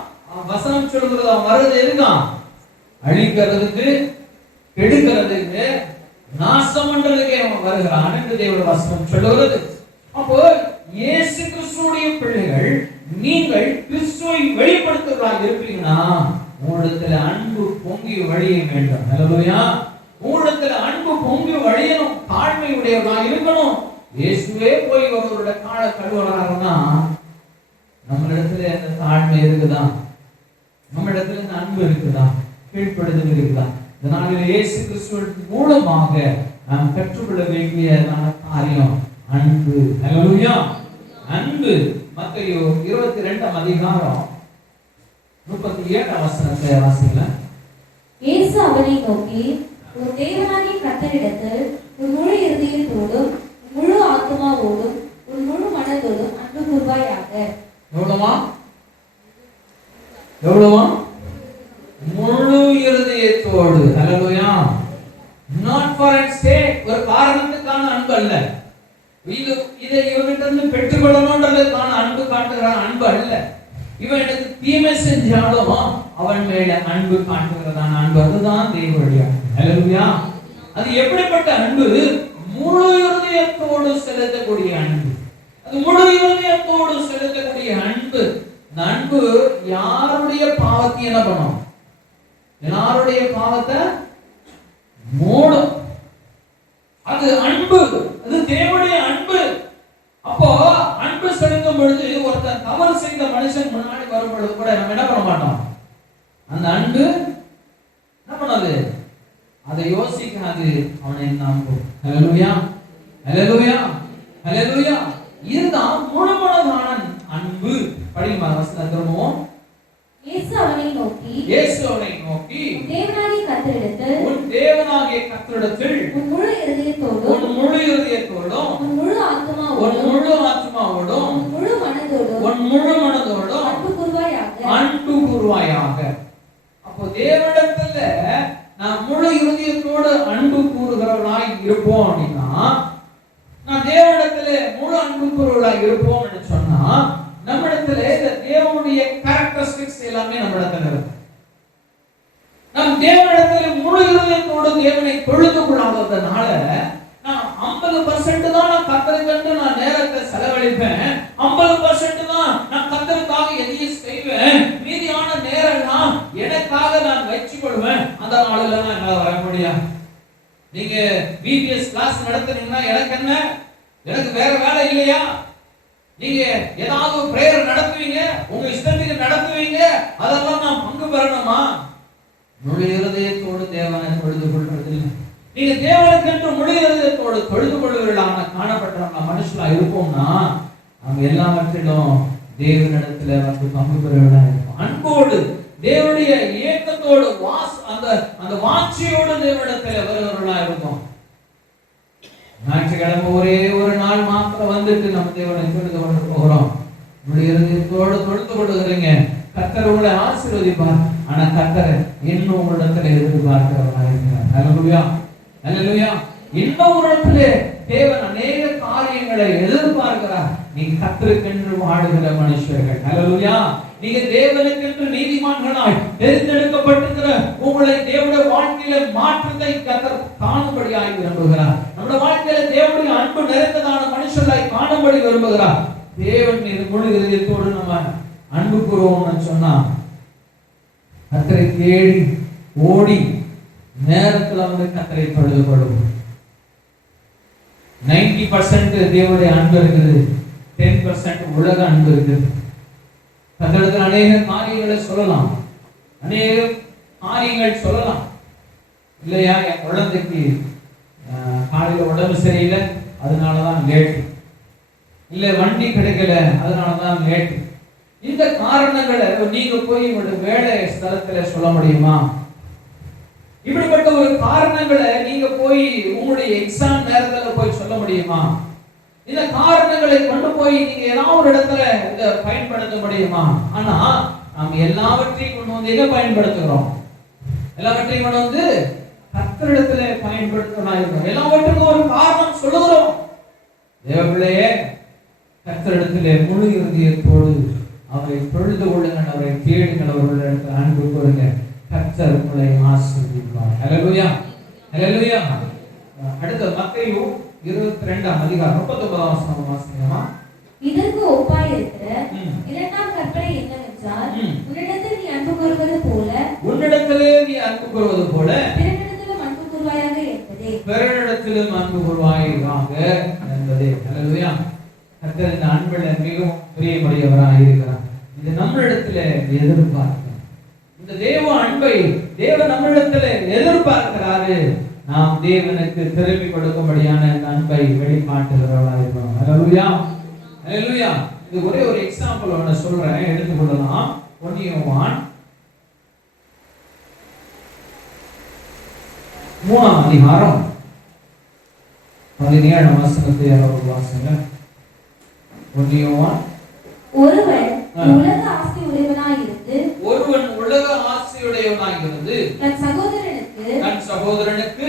வசனம் சொல்கிறது அவன் வருது இருக்கான் அழிக்கிறதுக்கு, கெடுக்கிறதுக்கு, நாசம் பண்றதுக்கே அவன் வருகிறான் என்று தேவனுடைய வசனம் சொல்லுகிறது. அப்போ இயேசு கிறிஸ்துவுடைய பிள்ளைகள் நீங்கள் கிறிஸ்துவை வெளிப்படுத்துவதாக இருப்பீங்கன்னா உங்களிடத்துல அன்பு பொங்கி வழிய வேண்டும். ஹல்லேலூயா. உங்களிடத்துல அன்பு பொங்கி வழியணும், தாழ்மை உடையவர்களாக இருக்கணும். இயேசுவே போய் ஒருவருடைய காலை கழுவுறாருன்னா நம்மளிடத்துல அந்த தாழ்மை இருக்குதா? நம்மிடத்துல இந்த அன்பு இருக்குதா? கீழ்ப்படுதல் இருக்குதா? இதனால இயேசு கிறிஸ்துவின் மூலமாக நாம் கற்றுக்கொள்ள வேண்டிய காரியம் அன்பு. ஹல்லேலூயா. அன்பு. மத்தேயு 22ஆம் அதிகாரம் 37ஆம் வசனத்தை வாசிக்கலாம். இயேசு அவனை நோக்கி, உன் தேவனாகிய கர்த்தரிடத்தில் உன் முழு இருதயத்தோடும் முழு ஆத்துமாவோடும் உன் முழு மனதோடும் அன்பு கூர்வாயாக. எவ்வளவா? எவ்வளவா? முழு இருதயத்தோடு. ஹல்லேலூயா. not for its sake, ஒரு காரணத்துக்கான அன்பு அல்ல. இதை இவன்கிட்ட இருந்து பெற்றுக்கொள்ளணும்ன்றதுக்கான அன்பு காட்டுகிற அன்பு அல்ல. இவன் எனக்கு தீமை செஞ்சாலும் அவன் மேல அன்பு காட்டுகிறதான அன்பு. அதுதான் தேவனுடைய அன்பு. ஹல்லேலூயா. அது எப்படிப்பட்ட அன்பு? முழு இருதயத்தோடு செலுத்தக்கூடிய அன்பு. அது முழு இருதயத்தோடு செலுத்தக்கூடிய அன்பு. இந்த அன்பு யாருடைய பாவத்தை என்ன பண்ணும்? எல்லாருடைய பாவத்தை மூடும். அது அன்பு, அது தேவனுடைய அன்பு. அப்போ அன்பு செலுத்தும் பொழுது ஒருத்தன் தவறு செய்த மனுஷன் முன்னாடி வரும் பொழுது கூட நம்ம என்ன பண்ண மாட்டோம்? அந்த அன்பு என்ன பண்ணாது? அதை யோசிக்காது, அவனை நம்பும். ஹல்லேலூயா. ஹல்லேலூயா. ஹல்லேலூயா. இதுதான் முழுமனதான அன்பு. படிமா வசனம் திரும்பவும். இயேசு அவனை நோக்கி, உன் தேவனாகிய கர்த்தரிடத்தில் உன் முழு இருதயத்தோடும் உன் முழு ஆத்துமாவோடும் தேவனிடத்துல நான் முழு இருதயத்தோடு அன்பு கூறுகிறவர்களாய் இருப்போம் அப்படின்னா, நான் தேவனிடத்துல முழு அன்பு கூறுவர்களாய் இருப்போம் என்று சொன்னா, நம்மிடத்துல இந்த தேவனுடைய கேரக்டரிஸ்டிக்ஸ் எல்லாமே நம்மிடத்துல இருக்கு. நம் தேவனிடத்துல முழு இருதயத்தோடு தேவனை தொழுது கொள்ளாததுனால நான் 50% தான் நான் கர்த்தருக்கென்று நான் நேரத்தை செலவழிப்பேன், 50% தான் நான் கர்த்தருக்காக எதையும் செய்வேன், மீதியான நேரம்லாம் எனக்காக நான் வச்சுக் கொள்வேன். அந்த நாளில நான் என்னால வர முடியாது. நீங்க பிபிஎஸ் கிளாஸ் நடத்துனீங்கன்னா எனக்கு என்ன, எனக்கு வேற வேலை இல்லையா? நீங்க ஏதாவது பிரேயர் நடத்துவீங்க, உங்க இஷ்டத்துக்கு நடத்துவீங்க, அதெல்லாம் நான் பங்கு பெறணுமா? முழு இருதயத்தோடு தேவனை தொழுது கொள்றது. நீங்க தேவனுக்கென்று முழு இருதயத்தோடு தொழுது கொள்வீர்களான காணப்பட்ட மனுஷனா இருப்போம்னா, நம்ம எல்லாவற்றிலும் தேவனிடத்துல வந்து பங்கு பெறுவதா இருக்கும். அன்போடு தேவனுடைய ஏக்கத்தோடு அந்த வாட்சியோடு தேவனிடத்துல வருவர்களா இருக்கும். ஞாயிற்றுக்கிழமை ஒரே ஒரு நாள் மாத்திரம் வந்துட்டு நம்ம தேவனை தொழுது கொண்டு போகிறோம். முழு இருதயத்தோடு தொழுது கொள்ளுகிறீங்க, கர்த்தர் உங்களை ஆசீர்வதிப்பார். ஆனா கர்த்தர் இன்னும் உங்களிடத்துல எதிர்பார்க்கிறவராக இருக்கிறார். ஹல்லேலூயா, ஹல்லேலூயா. இன்னும் உங்களிடத்துல தேவன் அநேக காரியங்களை எதிர்பார்க்கிறார். நீங்க கர்த்தருக்கென்று வாழுகிற மனுஷர்கள். ஹல்லேலூயா. நீங்க தேவனுக்கென்று நீதிமான்களாய் தேர்ந்தெடுக்கப்பட்டிருக்கிற உங்களை தேவனுடைய வாழ்க்கையில மாற்றத்தை கர்த்தர் காணும்படியாய் விரும்புகிறார். நம்முடைய வாழ்க்கையில தேவனுடைய அன்பு நிறைந்ததான மனுஷர்களாய் காணும்படி விரும்புகிறார். தேவன் மீது முழு இதயத்தோடு நம்ம அன்பு கூறுவோம்னு சொன்னா, கர்த்தரை தேடி ஓடி நேரத்துல வந்து கர்த்தரை தொழுது கொள்வோம். 90% தேவனுடைய அன்பு இருக்குது, 10% உலக அன்பு இருக்குது. கர்த்தரிடத்தில் அநேக காரியங்களை சொல்லலாம், அநேக காரியங்கள் சொல்லலாம். இல்லையா, என் குழந்தைக்கு காலையில உடம்பு சரியில்லை அதனாலதான் லேட், இல்ல வண்டி கிடைக்கல அதனாலதான் லேட். இந்த காரணங்களை நீங்க போய் உங்களுடைய வேலை ஸ்தலத்துல சொல்ல முடியுமா? இப்படிப்பட்ட ஒரு காரணங்களை நீங்க போய் உங்களுடைய எக்ஸாம் நேரத்துல போய் சொல்ல முடியுமா? இந்த காரணங்களை கொண்டு போய் நீங்க ஏதாவது ஒரு இடத்துல இதை பயன்படுத்த முடியுமா? ஆனா நாம் எல்லாவற்றையும் கொண்டு வந்து எங்க பயன்படுத்துகிறோம்? எல்லாவற்றையும் கொண்டு வந்து கர்த்தரிடத்துல பயன்படுத்தணும். எல்லாவற்றுக்கும் ஒரு காரணம் சொல்லுகிறோம். தேவபிள்ளையே, கர்த்தரிடத்திலே முழு இருதயத்தோடு அவரை தொழுது கொள்ளுங்கள், அவரை தேடுங்கள், அவர்களிடத்தில் அன்பு கூறுங்க. கர்த்தர் உங்களை ஆசீர்வதிப்பார். ஹல்லேலூயா, ஹல்லேலூயா. அடுத்து மத்தேயு 22ஆம் அதிகாரம் 39ஆம் வசனம் வாசிக்கலாமா? இதற்கு ஒப்பாய் இருக்கிற இரண்டாம் கற்பனை என்னவென்றால், உன்னிடத்தில் நீ அன்பு கூறுவது போல பிறனிடத்திலும் அன்பு கூறுவாயாக என்பதே. பிறனிடத்திலும் அன்பு கூறுவாயாக என்பதே. ஹல்லேலூயா. கர்த்தர் இந்த அன்பில் மிகவும் பிரியமுடையவராக இருக்கிறார். இது நம்மிடத்துல எதிர்பார்க்கிறார். இந்த தேவ அன்பை தேவன் நம்மிடத்துல எதிர்பார்க்கிறாரு. நாம் தேவனுக்கு திருப்பி கொடுக்கும்படியான இந்த அன்பை வெளிக்காட்டுகிறவர்களாக இருக்கிறோம். ஹல்லேலூயா, ஹல்லேலூயா. இது ஒரே ஒரு எக்ஸாம்பிள் ஒன்று சொல்றேன், எடுத்துக்கொள்ளலாம். 1 யோவான் 3ஆம் அதிகாரம் 17ஆம் வசனத்தை யாராவது வாசிங்க. 1 யோவான். ஒருவன் உலக ஆசையுடையவனாய் இருந்து தன் சகோதரனுக்கு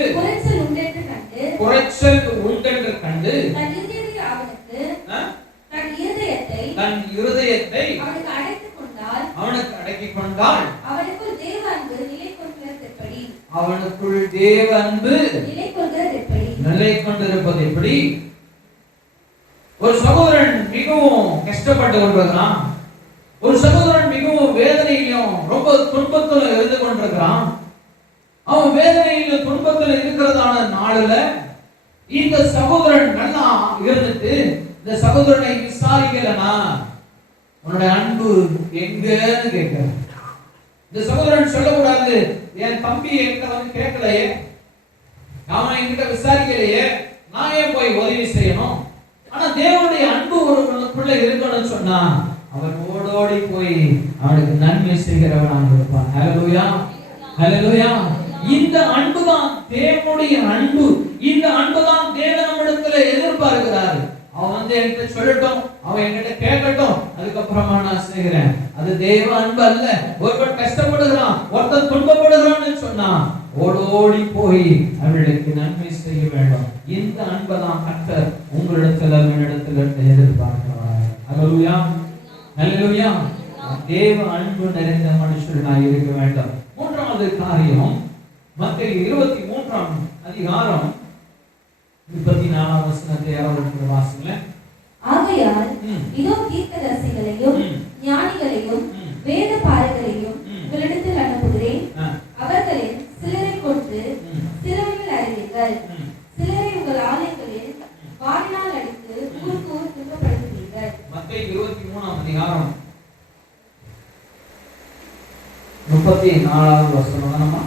குறைச்சல் உண்டென்று கண்டு தன் இருதயத்தை அவனுக்கு அடக்கிக் கொண்டால் அவனுக்குள் தேவ அன்பு நிலை கொண்டிருப்பது எப்படி? ஒரு சகோதரன் மிகவும் கஷ்டப்பட்டு கொண்டிருக்கிறான், ஒரு சகோதரன் மிகவும் வேதனையிலும் ரொம்ப துன்பத்திலும் இருந்து கொண்டிருக்கிறான். அவன் வேதனையிலும் துன்பத்தில் இருக்கிறதான நாளில் இந்த சகோதரன் நல்லா இருந்துட்டு இந்த சகோதரனை விசாரிக்கலனா உன்னுடைய அன்பு எங்கன்னு கேட்க. இந்த சகோதரன் சொல்லக்கூடாது, என் தம்பி என்கிட்ட வந்து கேட்கலையே, அவன் என்கிட்ட விசாரிக்கலையே, நான் ஏன் போய் உதவி செய்யணும்? ஆனா தேவனுடைய அன்பு ஒருவனுக்குள்ள இருக்கணும்னு சொன்னா அவன் ஓடோடி போய் அவனுக்கு நன்மை செய்கிறவனாக இருப்பான். ஹல்லேலூயா, ஹல்லேலூயா. இந்த அன்புதான் தேவனுடைய அன்பு. இந்த அன்புதான் தேவன் நம்மிடத்துல எதிர்பார்க்கிறார். அவன் வந்து என்கிட்ட சொல்லட்டும், அவன் என்கிட்ட கேட்கட்டும், அதுக்கப்புறமா நான் செய்கிறேன். அது தேவ அன்பு அல்ல. ஒருவர் கஷ்டப்படுகிறான், ஒருத்தர் துன்பப்படுகிறான்னு சொன்னா ஓடோடி போய் அவர்களுக்கு நன்மை செய்ய வேண்டும். இந்த அன்பை தான் கர்த்தர் உங்களிடத்துல என்னிடத்துல எதிர்பார்க்கிறார். அல்லேலூயா, அல்லேலூயா. தேவ அன்பு நிறைந்த மனுஷனாய் இருக்க வேண்டும். மூன்றாவது காரியம், மத்தேயு 23ஆம் அதிகாரம் 34ஆம் வசனத்தை யாராவது வாசிங்களேன். ஆகையால் இதோ தீர்க்கதரிசிகளையும் ஞானிகளையும் வேத பாரகரையும் உங்களிடத்தில் அனுப்புகிறேன். அவர்களில் சிலரை கொண்டு சிலுவையில் அறைவீர்கள், சிலரை உங்கள் ஆலயங்களில் வாரினால் அடித்து ஊருக்கு ஊர் துன்பப்படுத்துவீர்கள். மத்தேயு 23ஆம் அதிகாரம் 34ஆவது வசனம் தானம்மா?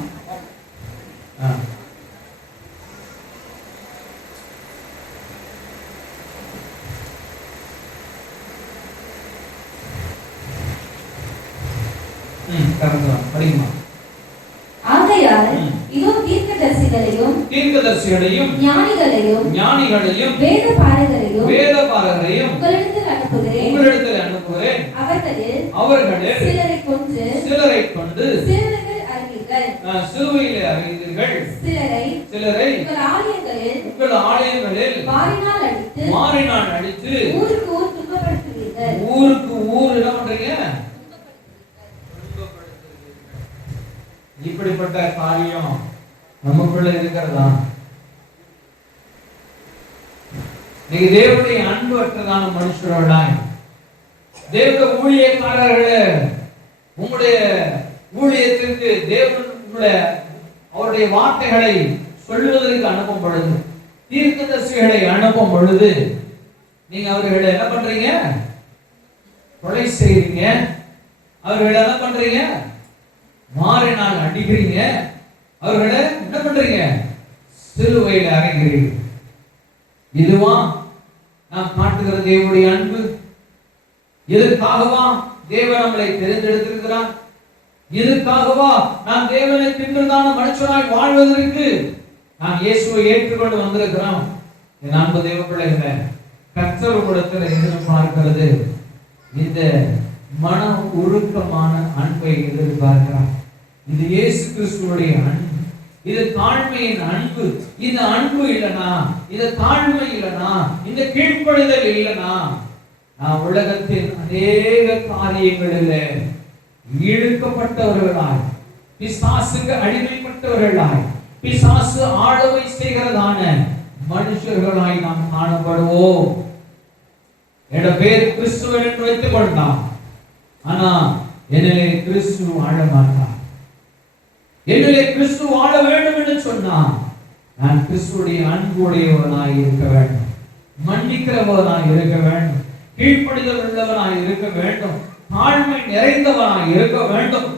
படிக்குமா? ஆகையால் இதோ தீர்க்கதரிசிகளையும் ஞானிகளையும் வேத பாரகரையும் உங்களிடத்தில் அனுப்புகிறேன். அவர்களில் சிலரை கொண்டு சிலுவையில் அறைவீர்கள், சிலரை உங்கள் ஆலயங்களில் வாரினால் அடித்து ஊருக்கு ஊர் துன்பப்படுத்துவீர்கள். ஊருக்கு ஊர் என்ன பண்றீங்க? இப்படிப்பட்ட காரியம் நமக்குள்ள இருக்கிறதா? நீங்க தேவனுடைய அன்பு அற்றதான மனுஷர்களாய், தேவ ஊழியக்காரர்களே, உங்களுடைய ஊழியத்திற்கு தேவன் அவருடைய வார்த்தைகளை சொல்லுவதற்கு அனுப்பும் பொழுது, தீர்க்கதரிசிகளை அனுப்பும் பொழுது நீங்க அவர்களை என்ன பண்றீங்க? கொலை செய்றீங்க. அவர்களை என்ன பண்றீங்க? மாறினால் அடிக்கிறீங்க. அவர்களை என்ன பண்றீங்க? சிலுவையில் அறைகிறீங்க. இதுவா நாம் காட்டுகிற தேவனுடைய அன்பு? இதற்காகவா தேவன் நம்மளை தெரிந்தெடுத்திருக்கிறார்? இதற்காகவா நாம் தேவனை பின்பற்றதான மனுஷனாய் வாழ்வதற்கு நாம் இயேசுவை ஏற்றுக்கொண்டு வந்திருக்கிறோம்? என் அன்பு தேவ பிள்ளைகளே, கர்த்தர் உங்களிடத்தில் எதிர்பார்க்கிறது இந்த மன உருக்கமான அன்பை எதிர்பார்க்கிறார். இது இயேசு கிறிஸ்துவுடைய அன்பு, இது தாழ்மையின் அன்பு. இந்த அன்பு இல்லனா, இந்த தாழ்மை இல்லனா, இந்த கீழ்ப்படிதல் இல்லனா, நாம் உலகத்தின் அநேக காரியங்களிலே இழுக்கப்பட்டவர்களாய், பிசாசுக்கு அடிமைப்பட்டவர்களாய், பிசாசு ஆளுகை செய்கிறதான மனுஷர்களாய் நாம் காணப்படுவோம். என்ற பேர் கிறிஸ்துவன் என்று வைத்துக் கொண்டான். ஆனா என்னிலே கிறிஸ்து வாழ மாட்டார். என்னிலே கிறிஸ்து வாழ வேண்டும் என்று சொன்னான். நான் கிறிஸ்துடைய அன்புடையவனாய் இருக்க வேண்டும், மன்னிக்கிறவனாய் இருக்க வேண்டும், கீழ்ப்படிதல் உள்ளவனாய் இருக்க வேண்டும், தாழ்மை நிறைந்தவனாய் இருக்க வேண்டும்.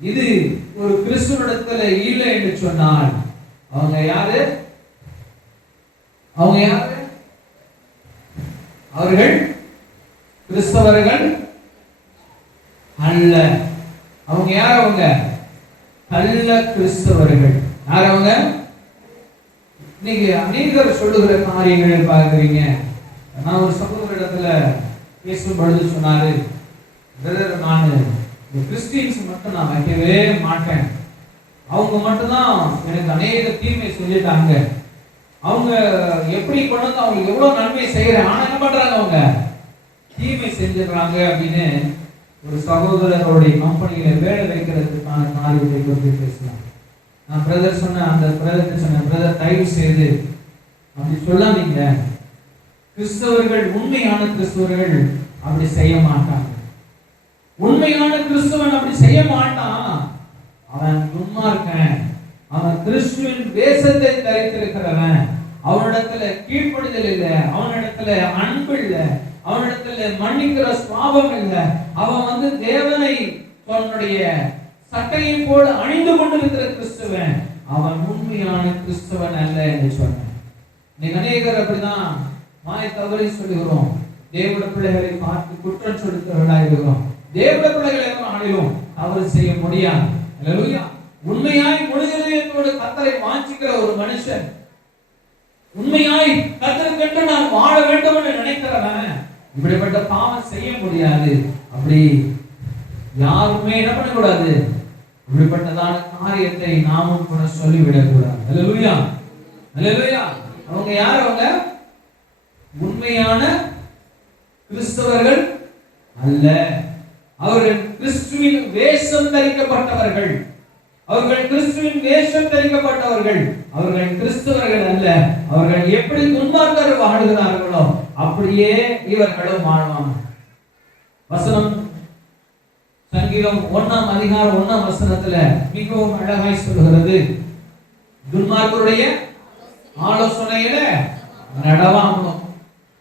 இது ஒரு கிறிஸ்துவனிடத்தில் இல்லை என்று சொன்னால் அவங்க யாரு? அவர்கள் கிறிஸ்தவர்கள் அல்ல. அவங்க யார்? அவங்க கள்ள கிறிஸ்தவர்கள். யார் அவங்க? நீங்க அநேகர் சொல்லுகிற காரியங்களை பார்க்கிறீங்க. நான் ஒரு சகோதரிடத்துல பேசும் பொழுது சொன்னாரு, பிரதர், நான் இந்த கிறிஸ்டியன்ஸ் மட்டும் நான் வைக்கவே மாட்டேன். அவங்க மட்டும்தான் எனக்கு அநேக தீமை சொல்லிட்டாங்க. அவங்க எப்படி கொண்டு வந்து அவங்க எவ்வளவு நன்மை செய்யறாங்க, ஆனா என்ன பண்றாங்க? அவங்க தீமை செஞ்சிடறாங்க அப்படின்னு ஒரு சகோதரருடைய கம்பெனியில வேலை வைக்கிறதுக்கான காரியத்தை பற்றி பேசலாம். நான் பிரதர் சொன்னேன், அந்த பிரதர் சொன்னேன், பிரதர் தயவு செய்து அப்படி சொல்லாதீங்க. கிறிஸ்தவர்கள், உண்மையான கிறிஸ்தவர்கள் அப்படி செய்ய மாட்டாங்க. உண்மையான கிறிஸ்தவன் அப்படி செய்ய மாட்டான். அவன் துன்மார்க்கன், அவன் கிறிஸ்துவின் வேஷத்தை தரித்திருக்கிறவன். அவனிடத்துல கீழ்ப்படிதல் இல்லை, அவனிடத்துல அன்பு இல்லை, அவனிடத்துல மன்னிக்கிற சுபாவம் இல்லை. அவன் தேவனை தன்னுடைய சட்டையை போல அணிந்து கொண்டிருக்கிற கிறிஸ்துவன். அவன் உண்மையான கிறிஸ்தவன் அல்ல என்று சொன்னான். இன்னைக்கு அநேகர் அப்படிதான் மாய தவறி சொல்லுகிறோம். தேவட பிள்ளைகளை பார்த்து குற்றம் சொல்லுகிறவர்களாக இருக்கிறோம். தேவட பிள்ளைகளை ஆணிலும் தவறு செய்ய முடியாது. அல்லேலூயா. உண்மையாய் முழு இதயத்தோடு கர்த்தரை வாஞ்சிக்கிற ஒரு மனுஷன் உண்மையாய் கர்த்தருக்கென்று நான் வாழ வேண்டும் என்று நினைக்கிறவன் இப்படிப்பட்ட பாவம் செய்ய முடியாது. அப்படி யாருமே என்ன பண்ணக்கூடாது, இப்படிப்பட்டதான காரியத்தை நாமும் கூட சொல்லிவிடக் கூடாது. அல்லேலூயா, அல்லேலூயா. அவங்க யார்? அவங்க உண்மையான கிறிஸ்தவர்கள் அல்ல. அவர்கள் கிறிஸ்துவின் வேஷம் தரிக்கப்பட்டவர்கள். அவர்கள் கிறிஸ்துவின் வேஷம் தரிக்கப்பட்டவர்கள். அவர்கள் கிறிஸ்தவர்கள் அல்ல. அவர்கள் எப்படி துன்மார்க்கர் வாழுகிறார்களோ அப்படியே இவர்களும் வாழ்வாங்க. வசனம் சங்கீதம் 1ஆம் அதிகாரம் 1ஆம் வசனத்துல மிகவும் அழகாய் சொல்கிறது, துன்மார்க்கருடைய ஆலோசனையில நடவாமலும்.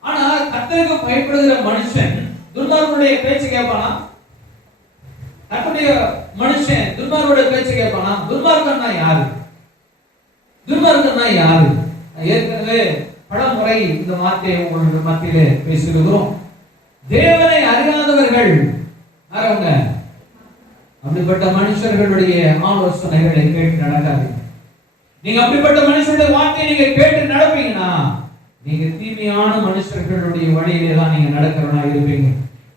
ஆனா கர்த்தருக்கு பயப்படுகிற மனுஷன் துன்மார்க்கருடைய பேச்சு கேட்பானா? கர்த்தருடைய மனுஷன் துன்மார்க்கருடைய பேச்சு கேட்பானா? துன்மார்க்கன்னா யாரு? துன்மார்க்கன்னா யாரு? ஏற்கனவே பல முறை இந்த வார்த்தையை உங்களுடைய மத்தியிலே பேசியிருக்கிறோம். தேவனை அறியாதவர்கள் யாரவங்க? அப்படிப்பட்ட மனுஷர்களுடைய ஆலோசனைகளை கேட்டு நடக்காதீங்க. நீங்க அப்படிப்பட்ட மனுஷருடைய வார்த்தையை நீங்க கேட்டு நடப்பீங்கன்னா நீங்க தீமையான மனுஷர்களுடைய வழியிலே தான் நீங்க நடக்கிறவனா இருப்பீங்க.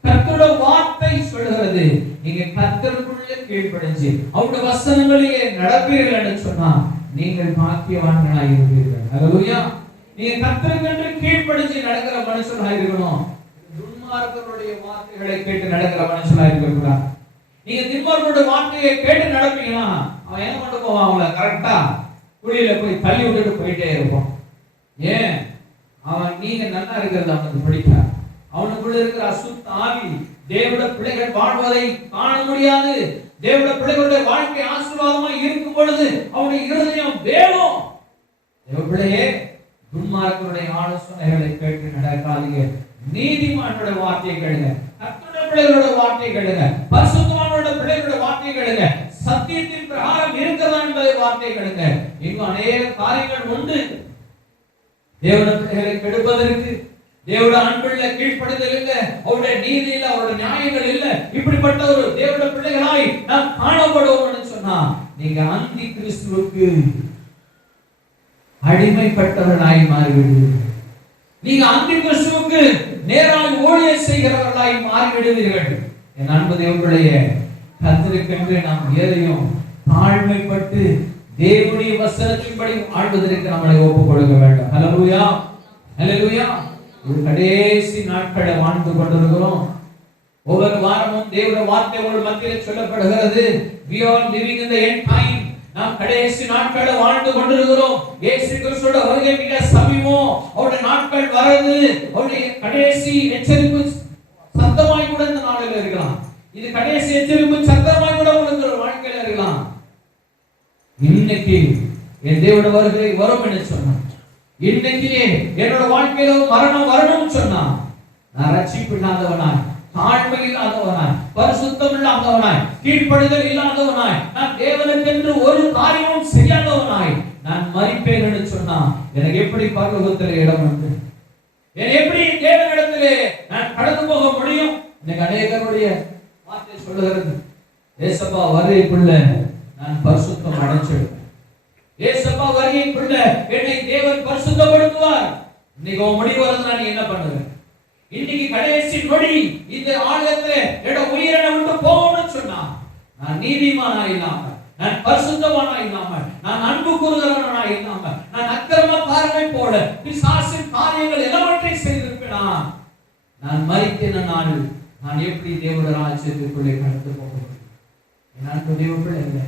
கர்த்தருடைய வார்த்தை சொல்கிறது, நீங்க கர்த்தருக்குள்ளே கீழ்ப்படிஞ்சு அவருடைய வசனங்களிலே நடப்பீர்கள் என்று சொன்னா நீங்கள் பாக்கியவான்களா இருப்பீர்கள். அல்லேலூயா. நீங்க கர்த்தருக்கென்று கீழ்ப்படிஞ்சு நடக்கிற மனுஷனா இருக்கணும். துன்மார்க்கருடைய வார்த்தைகளை கேட்டு நடக்கிற மனுஷனா இருக்கக்கூடாது. நீங்க துன்மார்க்கருடைய வார்த்தையை கேட்டு நடப்பீங்கன்னா அவன் என்ன பண்ண போவான்? அவங்கள கரெக்டா குழியில போய் தள்ளி விட்டுட்டு போயிட்டே இருப்பான். ஏன்? அவன் நீங்க நல்லா இருக்கிறது அவனுக்கு பிடிக்காது. அவனுக்குள்ள இருக்கிற அசுத்த ஆவி தேவனுடைய பிள்ளைகள் வாழ்வதை காண முடியாது. தேவனுடைய பிள்ளைகளுடைய வாழ்க்கை ஆசீர்வாதமா இருக்கும் பொழுது அவனுடைய இருதயம் வேணும். தேவ பிள்ளையே, துன்மார்க்கருடைய ஆலோசனைகளை கேட்டு நடக்காதீங்க. நீதிமானுடைய வார்த்தையை கேளுங்க, கர்த்தருடைய பிள்ளைகளுடைய வார்த்தையை கேளுங்க, பரிசுத்தவான்களுடைய பிள்ளைகளுடைய வார்த்தையை கேளுங்க, சத்தியத்தின் பிரகாரம் இருக்கிறதா என்பதை வார்த்தையை கேளுங்க. இங்கு அநேக காரியங்கள் உண்டு தேவனுடைய பிள்ளைகளை கெடுப்பதற்கு. தேவனுடைய அன்புள்ள கீழ்ப்படிதல் இல்ல, அவருடைய நீதி இல்ல, அவருடைய நியாயங்கள் இல்ல. இப்படிப்பட்ட ஒரு தேவனுடைய பிள்ளைகளாய் நாம் காணப்படுவோம்னு சொன்னா நீங்க அந்தி கிறிஸ்துவுக்கு அடிமைப்பட்டவர்களாய் மாறிவிடுவீர்கள். நீங்க அந்தி கிறிஸ்துவுக்கு நேராக ஊழியம் செய்கிறவர்களாய் மாறிவிடுவீர்கள். என் அன்பு தேவனுடைய கர்த்தருக்கென்று நாம் எதையும் தாழ்மைப்பட்டு தேவனுடைய வசனத்தின்படி வாழ்வதற்கு நம்மளை ஒப்புக் கொடுக்க வேண்டும். அல்லேலூயா, அல்லேலூயா. ஒரு கடைசி நாட்களை வாழ்ந்து கொண்டிருக்கிறோம். ஒவ்வொரு வாரமும் தேவனுடைய வார்த்தை ஒரு மத்தியில் சொல்லப்படுகிறது. We are living in the end time. நாம் கடைசி நாட்களை வாழ்ந்து கொண்டிருக்கிறோம். இயேசு கிறிஸ்துவோட வருகை மிக சமீபம். அவருடைய நாட்கள் வரது. அவருடைய கடைசி எச்சரிப்பு சத்தமாய் கூட இந்த நாளில் இருக்கலாம். இது கடைசி எச்சரிப்பு சத்தமாய் கூட உங்களுக்கு வாழ்க்கையில இருக்கலாம். இன்னைக்கு என் தேவனுடைய வருகை வரும் என்று சொன்னான். இன்னைக்கு என்னோட வாழ்க்கையில மரணம் வரணும்னு சொன்னா நான் ரட்சிப்பு இல்லாதவனாய், தாழ்மை இல்லாதவனாய், பரிசுத்தம் இல்லாதவனாய், கீழ்ப்படிதல் இல்லாதவனாய், நான் தேவனுக்கென்று ஒரு காரியமும் செய்யாதவனாய் நான் மரிப்பேன் என்று சொன்னா எனக்கு எப்படி பரலோகத்திலே இடம் உண்டு? எப்படி தேவனிடத்திலே நான் கடந்து போக முடியும்? இன்னைக்கு அநேகருடைய வார்த்தை சொல்லுகிறது, ஏசப்பா வருகைக்குள்ள நான் பரிசுத்தம் அடைஞ்சிடுவேன். ஏசப்பா வருகைக்குள்ள என்னை தேவன் பரிசுத்தப்படுத்துவார். இன்னைக்கு உன் முடிவு வரதுனா நீ என்ன பண்ணுவ? இன்னைக்கு கடைசி நொடி இந்த ஆலயத்துல என்னோட உயிரை விட்டு போகணும்னு சொன்னா நான் நீதிமானா இல்லாம, நான் பரிசுத்தமானா இல்லாம, நான் அன்பு கூறுகிறவனா இல்லாம, நான் அக்கிரமக்காரனை போல பிசாசின் காரியங்கள் எல்லாவற்றையும் செய்திருப்பேனா நான் மரிக்கிற நாள் நான் எப்படி தேவனுடைய ராஜ்யத்துக்குள்ளே கடந்து போக முடியும்? நான் தேவ பிள்ளை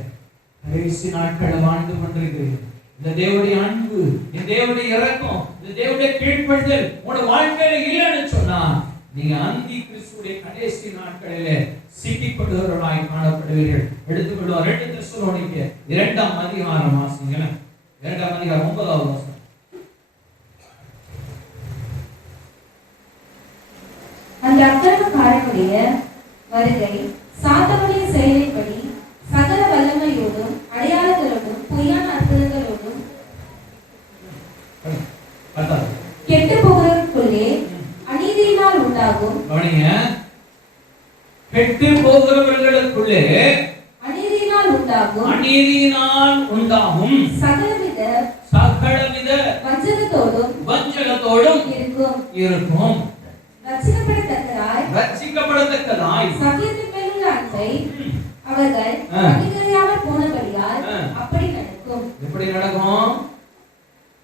கடைசி நாட்களை வாழ்ந்து கொண்டிருக்கிறேன். இந்த தேவனுடைய அன்பு, இந்த தேவனுடைய இரக்கம், இந்த தேவனுடைய கீழ்ப்படிதல் உங்களுடைய வாழ்க்கையில இல்லைன்னு சொன்னா நீங்க அந்தி கிறிஸ்துவுடைய கடைசி நாட்களிலே சிக்கிக்கொள்கிறவர்களாய் காணப்படுவீர்கள். எடுத்துக்கொள்வோம் 2 தெசலோனிக்கேயர் 2ஆம் அதிகாரம் வாசிங்க. 2ஆம் அதிகாரம் 9வது வசனம். அந்த அக்கிரமக்காரனுடைய வருகை சாத்தனுடைய செயலின்படி சகல வல்லமையோடும் அடையாளங்களோடும் பொய்யான அற்புதங்களோடும் கெட்டு போகிறவர்களுக்குள்ளே அநீதியினால் உண்டாகும் கெட்டு போகிறவர்களுக்குள்ளே அநீதியினால் உண்டாகும் சகலவித வஞ்சகத்தோடும் இருக்கும். ரட்சிக்கப்படத்தக்கதாய் சத்தியத்தின் மேலுள்ள அன்பை அவர்கள் அங்கீகரியாமல் போனபடியால் அப்படி நடக்கும். எப்படி நடக்கும்?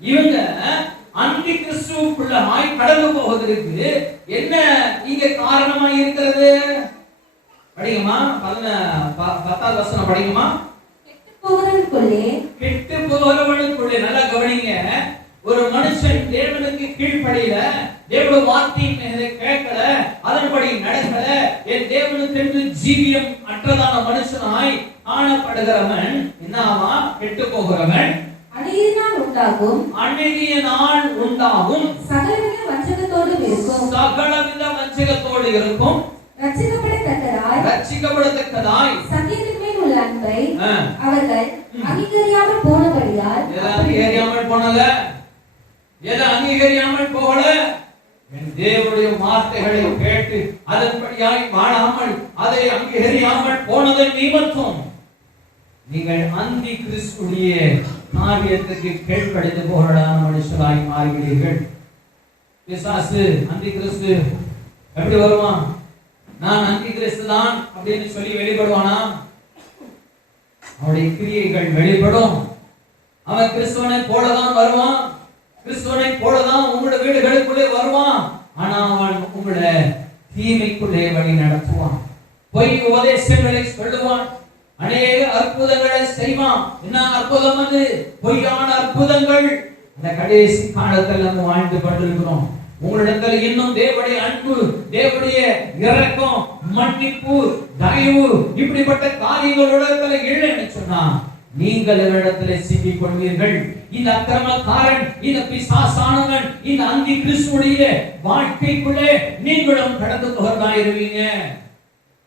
இவங்க அந்தி கிறிஸ்துவுக்குள்ளாய் கடந்து போவதற்கு என்ன இங்க காரணமா இருக்கிறது? படிங்கம்மா, 10வது வசனம் படிங்கம்மா. கெட்டு போகிறவனுக்குள்ளே நல்லா கவனிங்க. ஒரு மனுஷன் தேவனுக்கு கீழ்ப்படியல, தேவனுடைய வார்த்தையை கேட்கல, அதன்படி நடக்கல, என் தேவனுக்கு ஜீவியம் அற்றதான மனுஷனாய் காணப்படுகிறவன் என்னவா? கெட்டு போகிறவன். அநீதிய நாள் உண்டாகும், சகலவித வஞ்சகத்தோடு இருக்கும். ரட்சிக்கப்படத்தக்கதாய் சத்தியத்தின் மேல் உள்ள அன்பை அவர்கள் அங்கீகரியாமல் போனபடியால் அங்கீகரியாமல் போகல. என் தேவனுடைய வார்த்தைகளை கேட்டு அதன்படியாய் வாழாமல் அதை அங்கீகரியாமல் போனதன் நிமித்தம் நீங்கள் அந்தி கிறிஸ்துடைய காரியத்துக்கு கீழ்ப்படிந்து போகலான மனுஷராய் மாறுகிறீர்கள். பிசாசு அந்தி கிறிஸ்து எப்படி வருவான்? நான் அந்தி கிறிஸ்து தான் அப்படின்னு சொல்லி வெளிப்படுவானா? அவருடைய கிரியைகள் வெளிப்படும். அவன் கிறிஸ்துவனை போலதான் வருவான், கிறிஸ்துவனை போலதான் உங்களுடைய வீடுகளுக்குள்ளே வருவான். ஆனா அவன் உங்களை தீமைக்குள்ளே வழி நடத்துவான், பொய் உபதேசங்களை சொல்லுவான், அநேக அற்புதங்களை செய்வான். என்ன அற்புதம் அது? பொய்யான அற்புதங்கள். இந்த கடைசி காலத்தில் நம்ம வாழ்ந்து கொண்டிருக்கிறோம். உங்களிடத்தில் இன்னும் தேவனுடைய அன்பு, தேவனுடைய இரக்கம், மன்னிப்பு, தயவு இப்படிப்பட்ட காரியங்களோட இல்லைன்னு சொன்னா நீங்கள் இடத்துல சிக்கிக் கொள்வீர்கள். இந்த அக்கிரமக்காரன், இந்த பிசாசானவன், இந்த அந்தி கிறிஸ்துவுடைய வாழ்க்கைக்குள்ளே நீங்களும் கடந்து போகிறதாயிருவீங்க.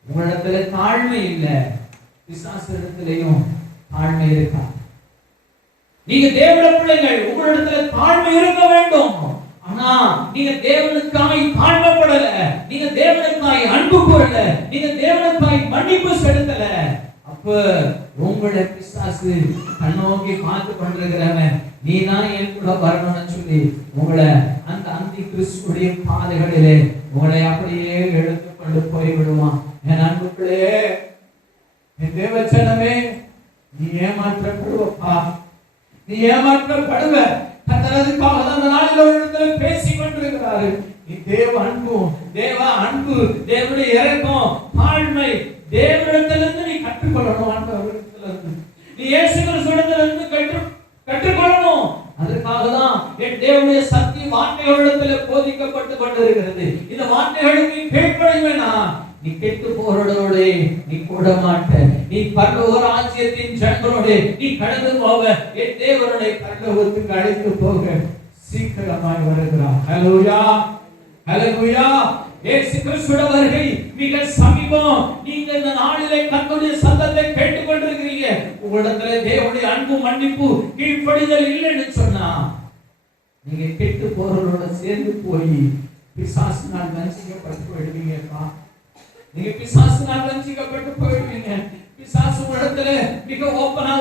உங்களிடத்துல தாழ்மை இல்லை, பிசாசிடத்திலேயும் தாழ்மை இருக்கா? நீங்க தேவனுடைய பிள்ளைகள், உங்களிடத்துல தாழ்மை இருக்க வேண்டும். ஆனா நீங்க தேவனுக்காய் தாழ்மைப்படல, நீங்க தேவனுக்காய் அன்பு கூறல, நீங்க தேவனுக்காய் மன்னிப்பு செலுத்தல. அப்ப உங்களை பிசாசு கண்ணோக்கி பார்த்து கொண்டிருக்கிறவன் நீ தான் என் கூட வரணும்னு சொல்லி உங்களை அந்த அந்தி கிறிஸ்துடைய பாதைகளிலே உங்களை அப்படியே எடுத்து கொண்டு போய் விடுவான். என் அன்புக்குள்ளே, என் தேவச்சனமே, நீ ஏமாற்றப்படுவப்பா, நீ ஏமாற்றப்படுவ. கர்த்தருக்காக அந்த நாளில் அவரிடத்தில் பேசிக் கொண்டிருக்கிறாரு. நீ தேவ அன்பு, தேவ அன்பு, தேவனுடைய இரக்கம், தாழ்மை தேவனிடத்திலிருந்து நீ கற்றுக்கொள்ளணும். ஆண்டவரிடத்திலிருந்து நீ இயேசு கிறிஸ்துவிடத்திலிருந்து கற்றுக்கொள்ளணும். அதற்காக தான் என் தேவனுடைய சத்திய வார்த்தைகளிடத்தில் போதிக்கப்பட்டு கொண்டிருக்கிறது. இந்த வார்த்தைகளுக்கு கீழ்ப்படிவேனா நீ கெட்டு போறதோட நீ கூட மாட்ட. நீ பரலோக ராஜ்யத்தின் ஜனங்களோட நீ கடந்து போக, என் தேவனுடைய பரலோகத்துக்கு அழைத்து போக சீக்கிரமாய் வருகிறார். ஹல்லேலூயா, ஹல்லேலூயா. இயேசு கிறிஸ்துவின் வருகை மிக சமீபம். நீங்க இந்த நாளிலே கர்த்தருடைய சத்தத்தை கேட்டுக் கொண்டிருக்கிறீங்க. உங்களிடத்துல தேவனுடைய அன்பு, மன்னிப்பு, கீழ்ப்படிதல் இல்லைன்னு சொன்னா நீங்க கெட்டு போறவரோட சேர்ந்து போய் பிசாசினால் வஞ்சிக்கப்பட்டு போயிடுவீங்கப்பா. நீங்க பிசாசினால் வஞ்சிக்கப்பட்டு போயிடுவீங்க. பிசாசு இடத்துல மிக ஓப்பனா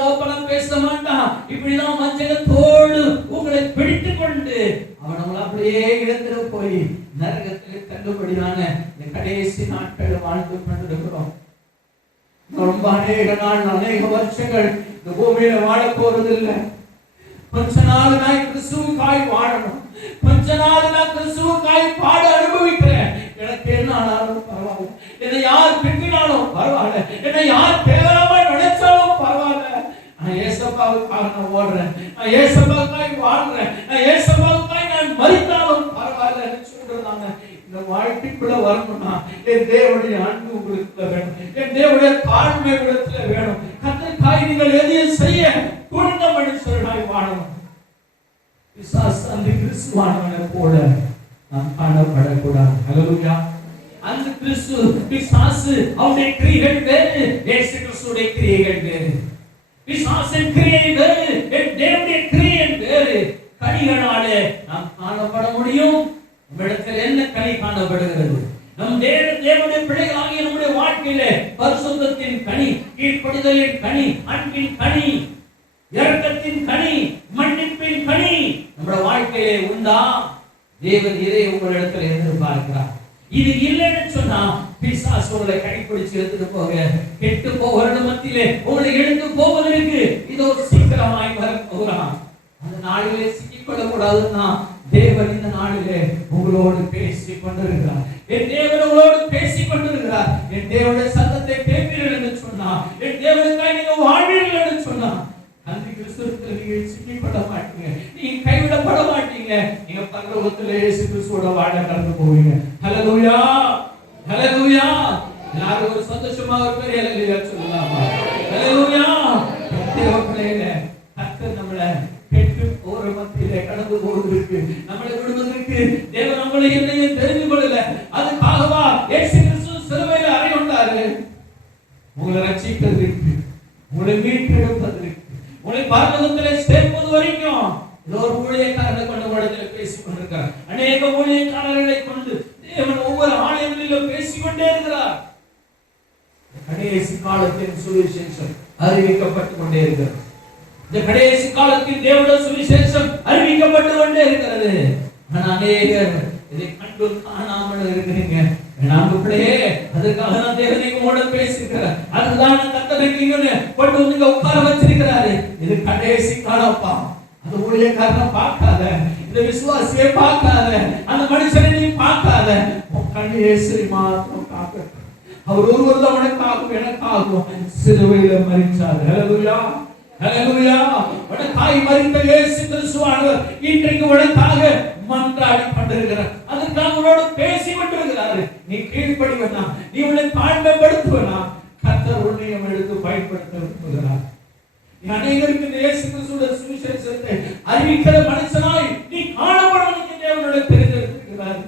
பேச மாட்டான். இப்படிதான் வஞ்சகத்தோடு உங்களை பிடித்துக் கொண்டு அவனை அப்படியே இடத்துல போய் நரகத்தில் தள்ளுபடியான இந்த கடைசி நாட்கள் வாழ்ந்து கொண்டிருக்கிறோம். ரொம்ப அநேக நாள், அநேக வருஷங்கள் இந்த பூமியில வாழ போறது இல்லை. கொஞ்ச நாள் நான் கிறிஸ்துவுக்காய் வாழணும், கொஞ்ச நாள் நான் கிறிஸ்துவுக்காய் பாட அனுபவிக்கிறேன். எனக்கு என்ன ஆனாலும் பரவாயில்ல, என்னை யார் பிடினாலும் பரவாயில்ல, என்னை யார் தேவையாம நினைச்சாலும் பரவாயில்ல, நான் ஏசப்பாவுக்காக நான் ஓடுறேன், நான் ஏசப்பாவுக்காய் வாழ்றேன், நான் ஏசப்பாவுக்காய் நான் மரித்தாலும் பரவாயில்ல சொல்றாங்க. இந்த வாழ்க்கைக்குள்ள வரணும்னா என் தேவனுடைய அன்பு உங்களுக்கு வேணும், என் தேவனுடைய தாழ்மை இடத்துல வேணும். கர்த்தருக்காய் நீங்கள் எதையும் செய்ய துணிந்த மனுஷர்களாய் வாழணும். பிசாசு அந்த கிறிஸ்துவானவனை போல நாம் காணப்படக்கூடாது. ஹல்லேலூயா. அந்த கிறிஸ்து பிசாசு அவருடைய கிரியைகள் வேறு, இயேசு கிறிஸ்துடைய கிரியைகள் வேறு. பிசாசின் கிரியை வேறு, தேவனுடைய கிரியை வேறு. கனிகளாலே நாம் காணப்பட முடியும். நம்மிடத்தில் என்ன கனி காணப்படுகிறது? நம் தேவனுடைய பிள்ளைகளாகிய நம்முடைய வாழ்க்கையிலே பரிசுத்தத்தின் கனி, கீழ்ப்படிதலின் கனி, அன்பின் கனி, இரக்கத்தின் கனி, மன்னிப்பின் கனி நம்முடைய வாழ்க்கையிலே உண்டா? தேவன் இதை உங்களிடத்தில் எதிர்பார்க்கிறார். இது இல்லைன்னு சொன்னா பிசாசு உங்களை கைப்பிடிச்சு எடுத்துட்டு போக, கெட்டு போகிறது மத்தியிலே உங்களை எடுத்து போவதற்கு இதோ சீக்கிரமாய் வர போகிறான். அந்த நாளிலே சிக்கிக்கொள்ளக் கூடாதுன்னா தேவன் இந்த நாளிலே உங்களோடு பேசிக் கொண்டிருக்கிறார். என் தேவன் உங்களோடு பேசிக் கொண்டிருக்கிறார். என் தேவனுடைய சத்தத்தை கேட்பீர்கள் என்று சொன்னா, என் தேவனுக்காக நீங்க வாழ்வீர்கள் என்று சொன்னா, அன்றைக்கு கிறிஸ்துவுக்குள் நீங்க சிக்கிக்கொள்ள மாட்டீங்க, நீங்க கைவிடப்பட மாட்டீங்க. நீங்க பரலோகத்திலே இயேசு கிறிஸ்துவோட வாழ கடந்து போவீங்க. ஹல்லேலூயா, ஹல்லேலூயா. எல்லாரும் ஒரு சந்தோஷமா ஒரு பெரிய ஹல்லேலூயா சொல்லலாமா? ஹல்லேலூயா. தேவனே, கர்த்தர் நம்மளை கெட்டு போற மத்தியிலே கடந்து போவதற்கு, நம்மளை விடுவதற்கு தேவன் நம்மளை என்னையும் தெரிந்து கொள்ளல. அதுக்காகவா இயேசு கிறிஸ்து சிலுவையில் அறையுண்டாரு? உங்களை ரட்சிப்பதற்கு, உங்களை மீட்டெடுப்பதற்கு, உங்களை பரலோகத்திலே சேர்ப்பது வரைக்கும். இது ஒரு ஊழியக்காரனை கொண்டு உலகத்தில் பேசிக் கொண்டிருக்கிறார். அநேக ஊழியக்காரர்களை கொண்டு தேவன் ஒவ்வொரு ஆலயங்களிலும் பேசிக்கொண்டே இருக்கிறார். கடைசி காலத்தின் சுவிசேஷம் அறிவிக்கப்பட்டு கொண்டே இருக்கிறது. இந்த கடைசி காலத்தில் தேவனுடைய சுவிசேஷம் அறிவிக்கப்பட்டு கொண்டே இருக்கிறது. ஆனால் அநேகர் இதை கண்டு காணாமல் இருக்கிறீங்க. நாமளே அதுக்காக நான் தேவனை உங்களோட பேசிக்கிறேன். அதுதான் கர்த்தருக்கு கொண்டு வந்து உட்கார வச்சிருக்கிறாரு. இது கடைசி காலப்பா. அந்த ஊழியக்காரனை பார்க்காத, இந்த விசுவாசியை பார்க்காத, அந்த மனுஷனை நீ பார்க்காத, உன் கண்ணு இயேசுவை மாத்திரம் காக்க. அவர் ஒருவர் தான் உனக்காகவும் எனக்காகவும் சிலுவையில மரித்தார். ஹல்லேலூயா, ஹல்லேலூயா. உன தாய் மரித்த இயேசு கிறிஸ்துவானவர் இன்றைக்கு உனக்காக மன்றாடி கொண்டிருக்கிறார். அதற்காக உன்னோடு பேசி கொண்டிருக்கிறாரு. நீ கீழ்ப்படிவனா, நீ உன்னை தாழ்மைப்படுத்துவனா, கர்த்தர் உன்னை எடுத்து பயன்படுத்த விரும்புகிறார். அநேகருக்கு இயேசு கிறிஸ்துவின் சுவிசேஷத்தை அறிவிக்கிற மனுஷனாய் நீ காணப்படுவதற்கு தேவனுடைய தெரிந்திருக்கிறார்.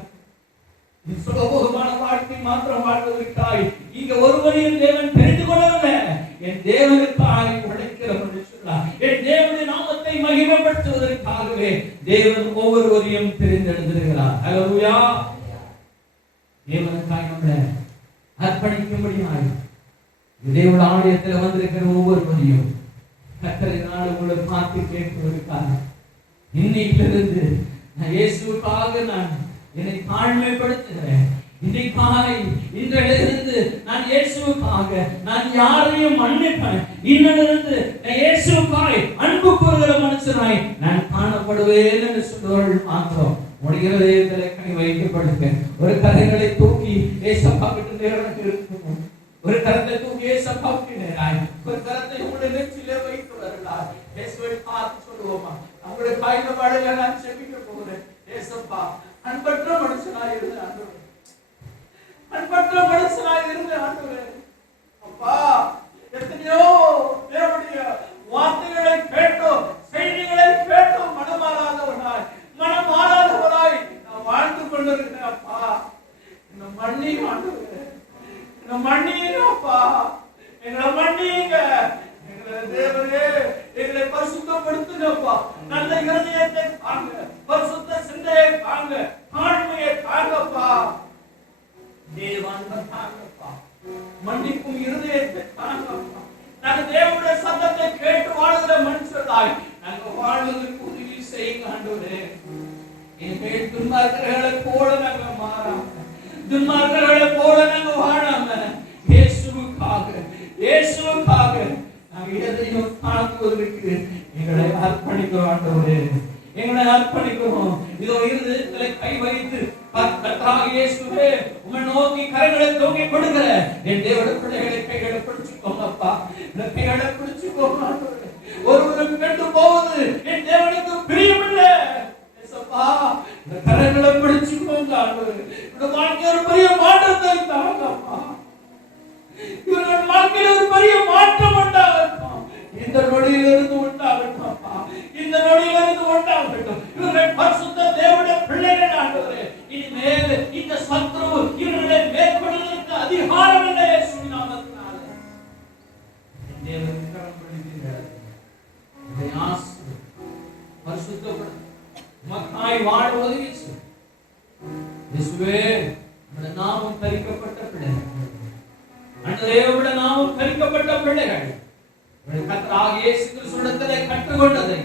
நீ சுலபமான வாழ்க்கை மாத்திரம் வாழ்வதற்காய் இங்க ஒருவரையும் தேவன் தெரிந்து கொள்ளவில்லை. என் தேவனுக்காய் உழைக்கிற மனுஷனா, என் தேவனுடைய நாமத்தை மகிமைப்படுத்துவதற்காகவே தேவன் ஒவ்வொருவரையும் தெரிந்தெடுத்திருக்கிறார். ஹல்லேலூயா. தேவனுக்காய் நம்மளை அர்ப்பணிக்கும்படியாய் தேவனுடைய ஆலயத்தில் வந்திருக்கிற ஒவ்வொருவரையும் கர்த்தரினால் உங்களை பார்த்து கேட்பதற்காக இன்னைக்கிலிருந்து நான் இயேசுவுக்காக நான் என்னை தாழ்மைப்படுத்துகிறேன். இன்றிலிருந்து நான் இயேசுவுக்காக நான் யாரையும் மன்னிப்பேன். இன்னிலிருந்து நான் இயேசுவுக்காய் அன்பு கூறுகிற மனுஷனாய் நான் காணப்படுவேன் என்று சொல்லுவார்கள் மாத்திரம் உடைய இதயத்திலே கை வைக்கப்படுங்க. ஒரு கதைகளை தூக்கி ஏசப்பா கிட்ட நேரம் இருக்கணும். ஒரு கரத்தை தூக்கி ஏசப்பாவுக்கு நேராய், ஒரு கரத்தை உங்களுடைய நெற்றிலே வைத்து வரலாம். இயேசுவை பார்த்து சொல்லுவோமா, நம்முடைய காய்ந்த பாடல நான் செபிக்க போகிறேன். ஏசப்பா, அன்பற்ற மனுஷனாய் இருந்த ஆண்டவரே, அன்பற்ற மனுஷனாய் இருந்த ஆண்டவரே, அப்பா எத்தனையோ தேவனுடைய வார்த்தைகளை கேட்டோம், செய்திகளை கேட்டோம், மனமாறாதவனாய் நான் வாழ்ந்து கொண்டிருக்கிறேன். அப்பா இந்த மண்ணியும் ஆண்டவரே, இந்த மண்ணியும் அப்பா எங்களை மன்னியுங்க. எங்களை தேவனே எங்களை பரிசுத்தப்படுத்துங்கப்பா. நல்ல இருதயத்தை தாங்க, பரிசுத்த சிந்தையை தாங்க, தாழ்மையை தாங்கப்பா. தேவான்பை தாங்கப்பா, மன்னிக்கும் இருதயத்தை தாங்கப்பா. நாங்கள் தேவனுடைய சத்தத்தை கேட்டு வாழ்கிற மனுஷராய் நாங்கள் வாழ்வதற்கு உதவி செய்யுங்க ஆண்டவரே. எங்கள் துன்மார்க்கர்களை போல நாங்கள் மாறாம, துன்மார்க்கர்களை போல நாங்கள் வாழாம இயேசுவுக்காக நாங்கள் எதையும் தாங்குவதற்கு எங்களை அர்ப்பணிக்கிறோம் ஆண்டவரே, எங்களை அர்ப்பணிக்கிறோம். இதோ இருதயத்திலே கை வைத்து கர்த்தராகிய இயேசுவே உம்மை நோக்கி கரங்களை தூக்கி கொடுக்கிற என் தேவனுடைய பிள்ளைகளை கைகளை பிடிச்சுக்கோங்கப்பா, இந்த கைகளை பிடிச்சுக்கோங்க ஆண்டவரே. ஒருவரும் கெட்டு போவது என் தேவனுக்கு பிரியமில்லை. ஏசப்பா, இந்த கரங்களை பிடிச்சுக்கோங்க ஆண்டவரே. இந்த வாழ்க்கையில் ஒரு பெரிய மாற்றத்தை தாங்கப்பா. இவர்கள் வாழ்க்கையில் ஒரு பெரிய மாற்றம் உண்டாகட்டும். இந்த நொடியிலிருந்து உண்டாகட்டும், இந்த நொடியிலிருந்து உண்டாகட்டும். இவர்கள் பரிசுத்த தேவனுடைய பிள்ளைகள் ஆண்டவரே. இனிமேல் இந்த சத்ரு இவர்களை மேற்கொள்வதற்கு அதிகாரம் இல்லை. இயேசுவின் நாமத்தினால தேவன் கரம் பிடிக்கிறார். இதை ஆசீர்வதி, பரிசுத்தப்படுத்து, மக்காய் வாழ உதவி செய். இயேசுவே, நம்முடைய நாமம் தரிக்கப்பட்ட பிள்ளைகள், அன்றையோட நாமம் தரிக்கப்பட்ட பிள்ளைகள் கர்த்தராகிய இயேசு கிறிஸ்துவிடத்திலே கற்றுக்கொண்டதை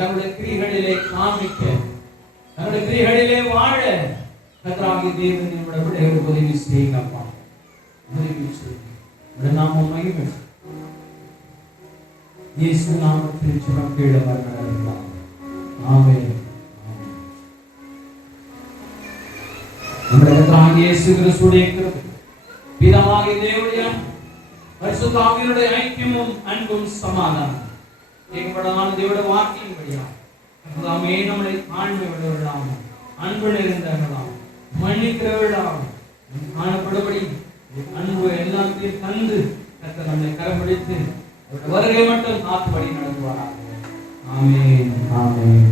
நம்முடைய கிரியைகளிலே காமிக்க நம்முடைய கிரிகளிலே வாழ கர்த்தராகிய தேவன் நம்முடைய பிள்ளைகளுக்கு உதவி செய்யுங்கப்பா. உதவி செய்யுங்க. நாமம் மகிமை இயேசு நாமத்தில் ஜெபம் கேளுங்கள். ஆமென். நம்முடைய கர்த்தராகிய இயேசு கிறிஸ்துவின் கிருபை, பிதாவாகிய தேவனுடைய பரிசுத்த ஆவியினுடைய ஐக்கியமும் அன்பும் சமாதானம் ஏகப்படான தேவனுடைய வார்த்தையின்படியாம் எல்லாமே நம்மளை ஆண்மை உள்ளவர்களாம், அன்பு நிறைந்தவர்களாம், மன்னிக்கிறவர்களாம் காணப்படும்படி அன்பு எல்லாத்தையும் தந்து கர்த்தர் நம்மை கரம்பிடித்து வருகை மட்டும் காத்துபடி நடத்துவாராக. ஆமென். ஆமென்.